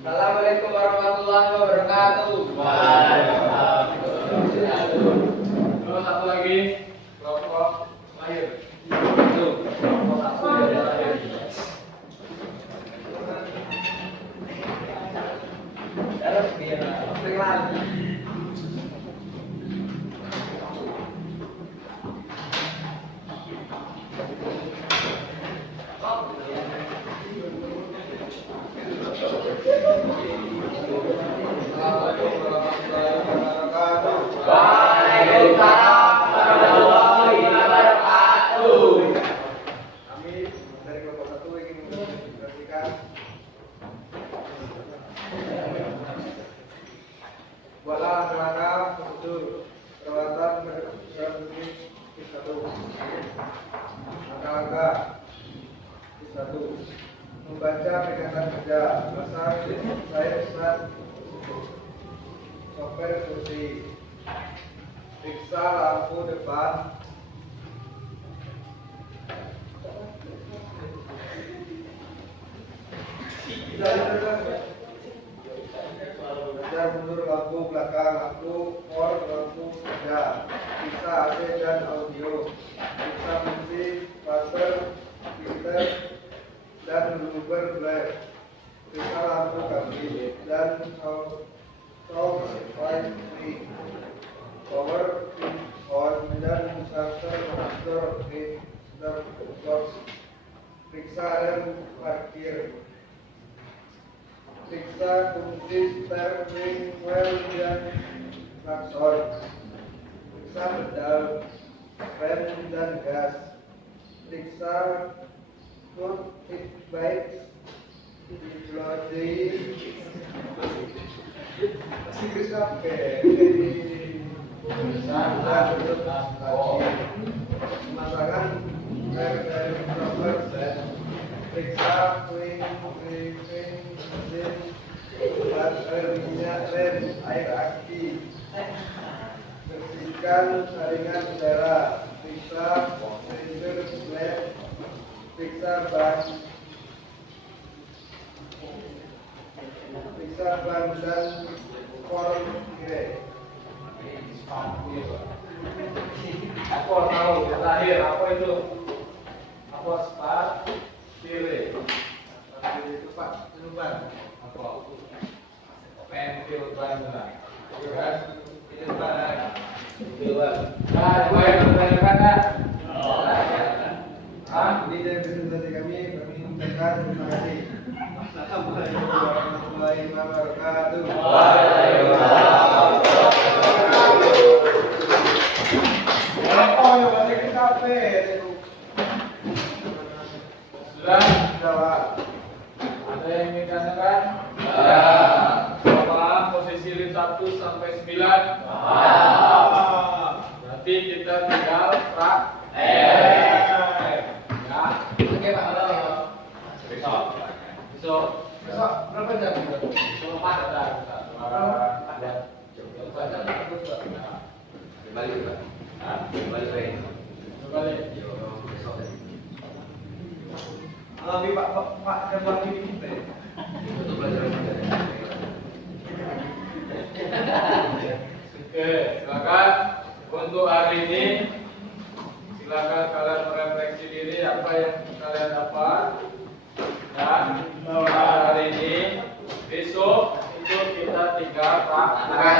Assalamualaikum warahmatullahi wabarakatuh. Terus satu lagi, kelompok lahir. Itu, kelompok 1 dari lahir. Waalaikumsalam warahmatullahi wabarakatuh. Kami dari kelompok 1 ingin mempresentasikan Buatlah langkah prosedur perawatan berarti satu. Langkah satu. Membaca pegangan kerja pasal saya pesan sopir kursi. Periksa lampu depan. Kerja mundur lampu belakang, lampu for, lampu kerja. Periksa AC dan audio. Periksa musik, pasar, filter, dan luber black. Periksa lampu kaki dan sound wiring. Power pin on dan shutter monitor in box. Periksa rem parkir. Periksa kunci steering wheel dan klakson. Periksa pedal rem dan gas. Periksa foot baik lodi Inggris apa? Pemasangan rem dari proper. Periksa puing mesin dan minyak rem air aki. Bersihkan saringan udara. Periksa sensor led. Periksa ban. Periksa ban dan korong kiri. Aku tahu terakhir apa itu? Apa start kiri? Itu Pak, ban. Apa? Pentil ban lah. Kan? Itu ban. Itu ban. Nah, baik bertanya kan? Ini dari presentasi kami mengucapkan terima kasih. Assalamualaikum warahmatullahi wabarakatuh. Sudah? Jawab. Ada yang ingin tanyakan? Ya. Paham posisi list 1 sampai 9? Berarti kita tinggal praktek. Ya. Oke Pak. Besok. Besok. Besok berapa jam? Besok 4 ada. Balik Pak. Balik. Balik. Alami Pak jam lagi kita. Untuk pelajaran kita. Oke, silakan untuk hari ini. Silakan kalian merefleksi diri apa yang kalian dapat. Dan hari ini, besok itu kita tinggal praktek.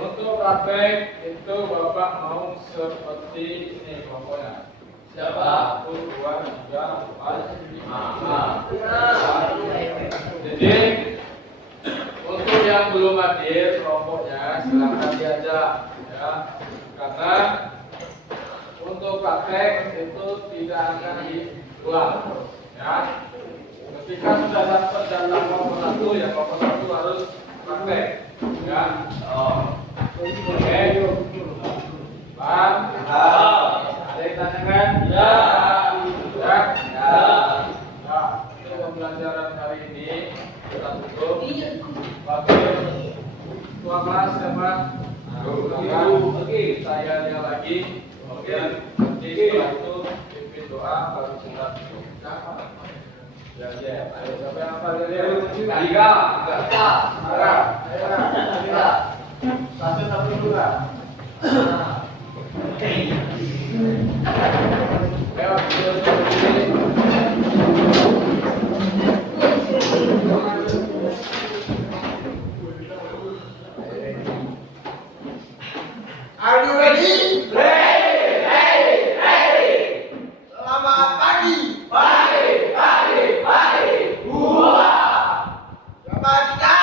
Untuk praktek itu Bapak mau seperti ini pokoknya. Siapa? 1, 2, 3, 4, 5. Jadi untuk yang belum hadir kelompoknya silakan diajak ya. Karena untuk praktek itu tidak akan diulang ya. Ketika sudah dapat data kelompok 1 ya kelompok 1 harus praktek ya. Oke. Bang. Ada yang tanyakan? Ya. Ya. Ya. Itu pembelajaran hari ini kita tutup. Wakil ketua kelas siapa? Oke. Saya lagi. Oke. Nanti setelah itu pimpin doa baru kita tutup. Ya. Ayo siapa yang hafal dari? Tiga. Satu dua. Are you ready? Ready. Selamat pagi. Pagi. Selamat kita.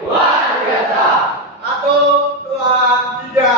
Luar biasa. 1, 2, 3.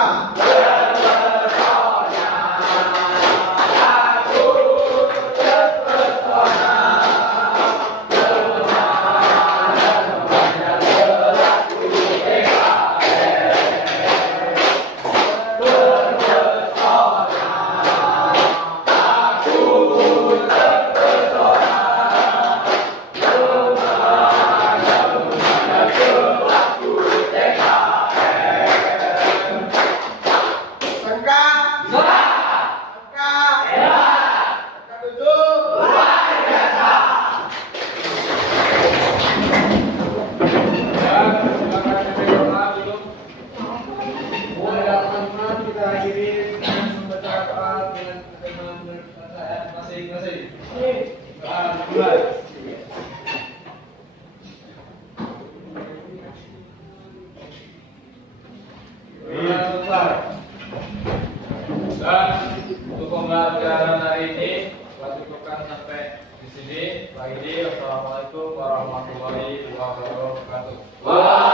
warahmatullahi wabarakatuh. Wah.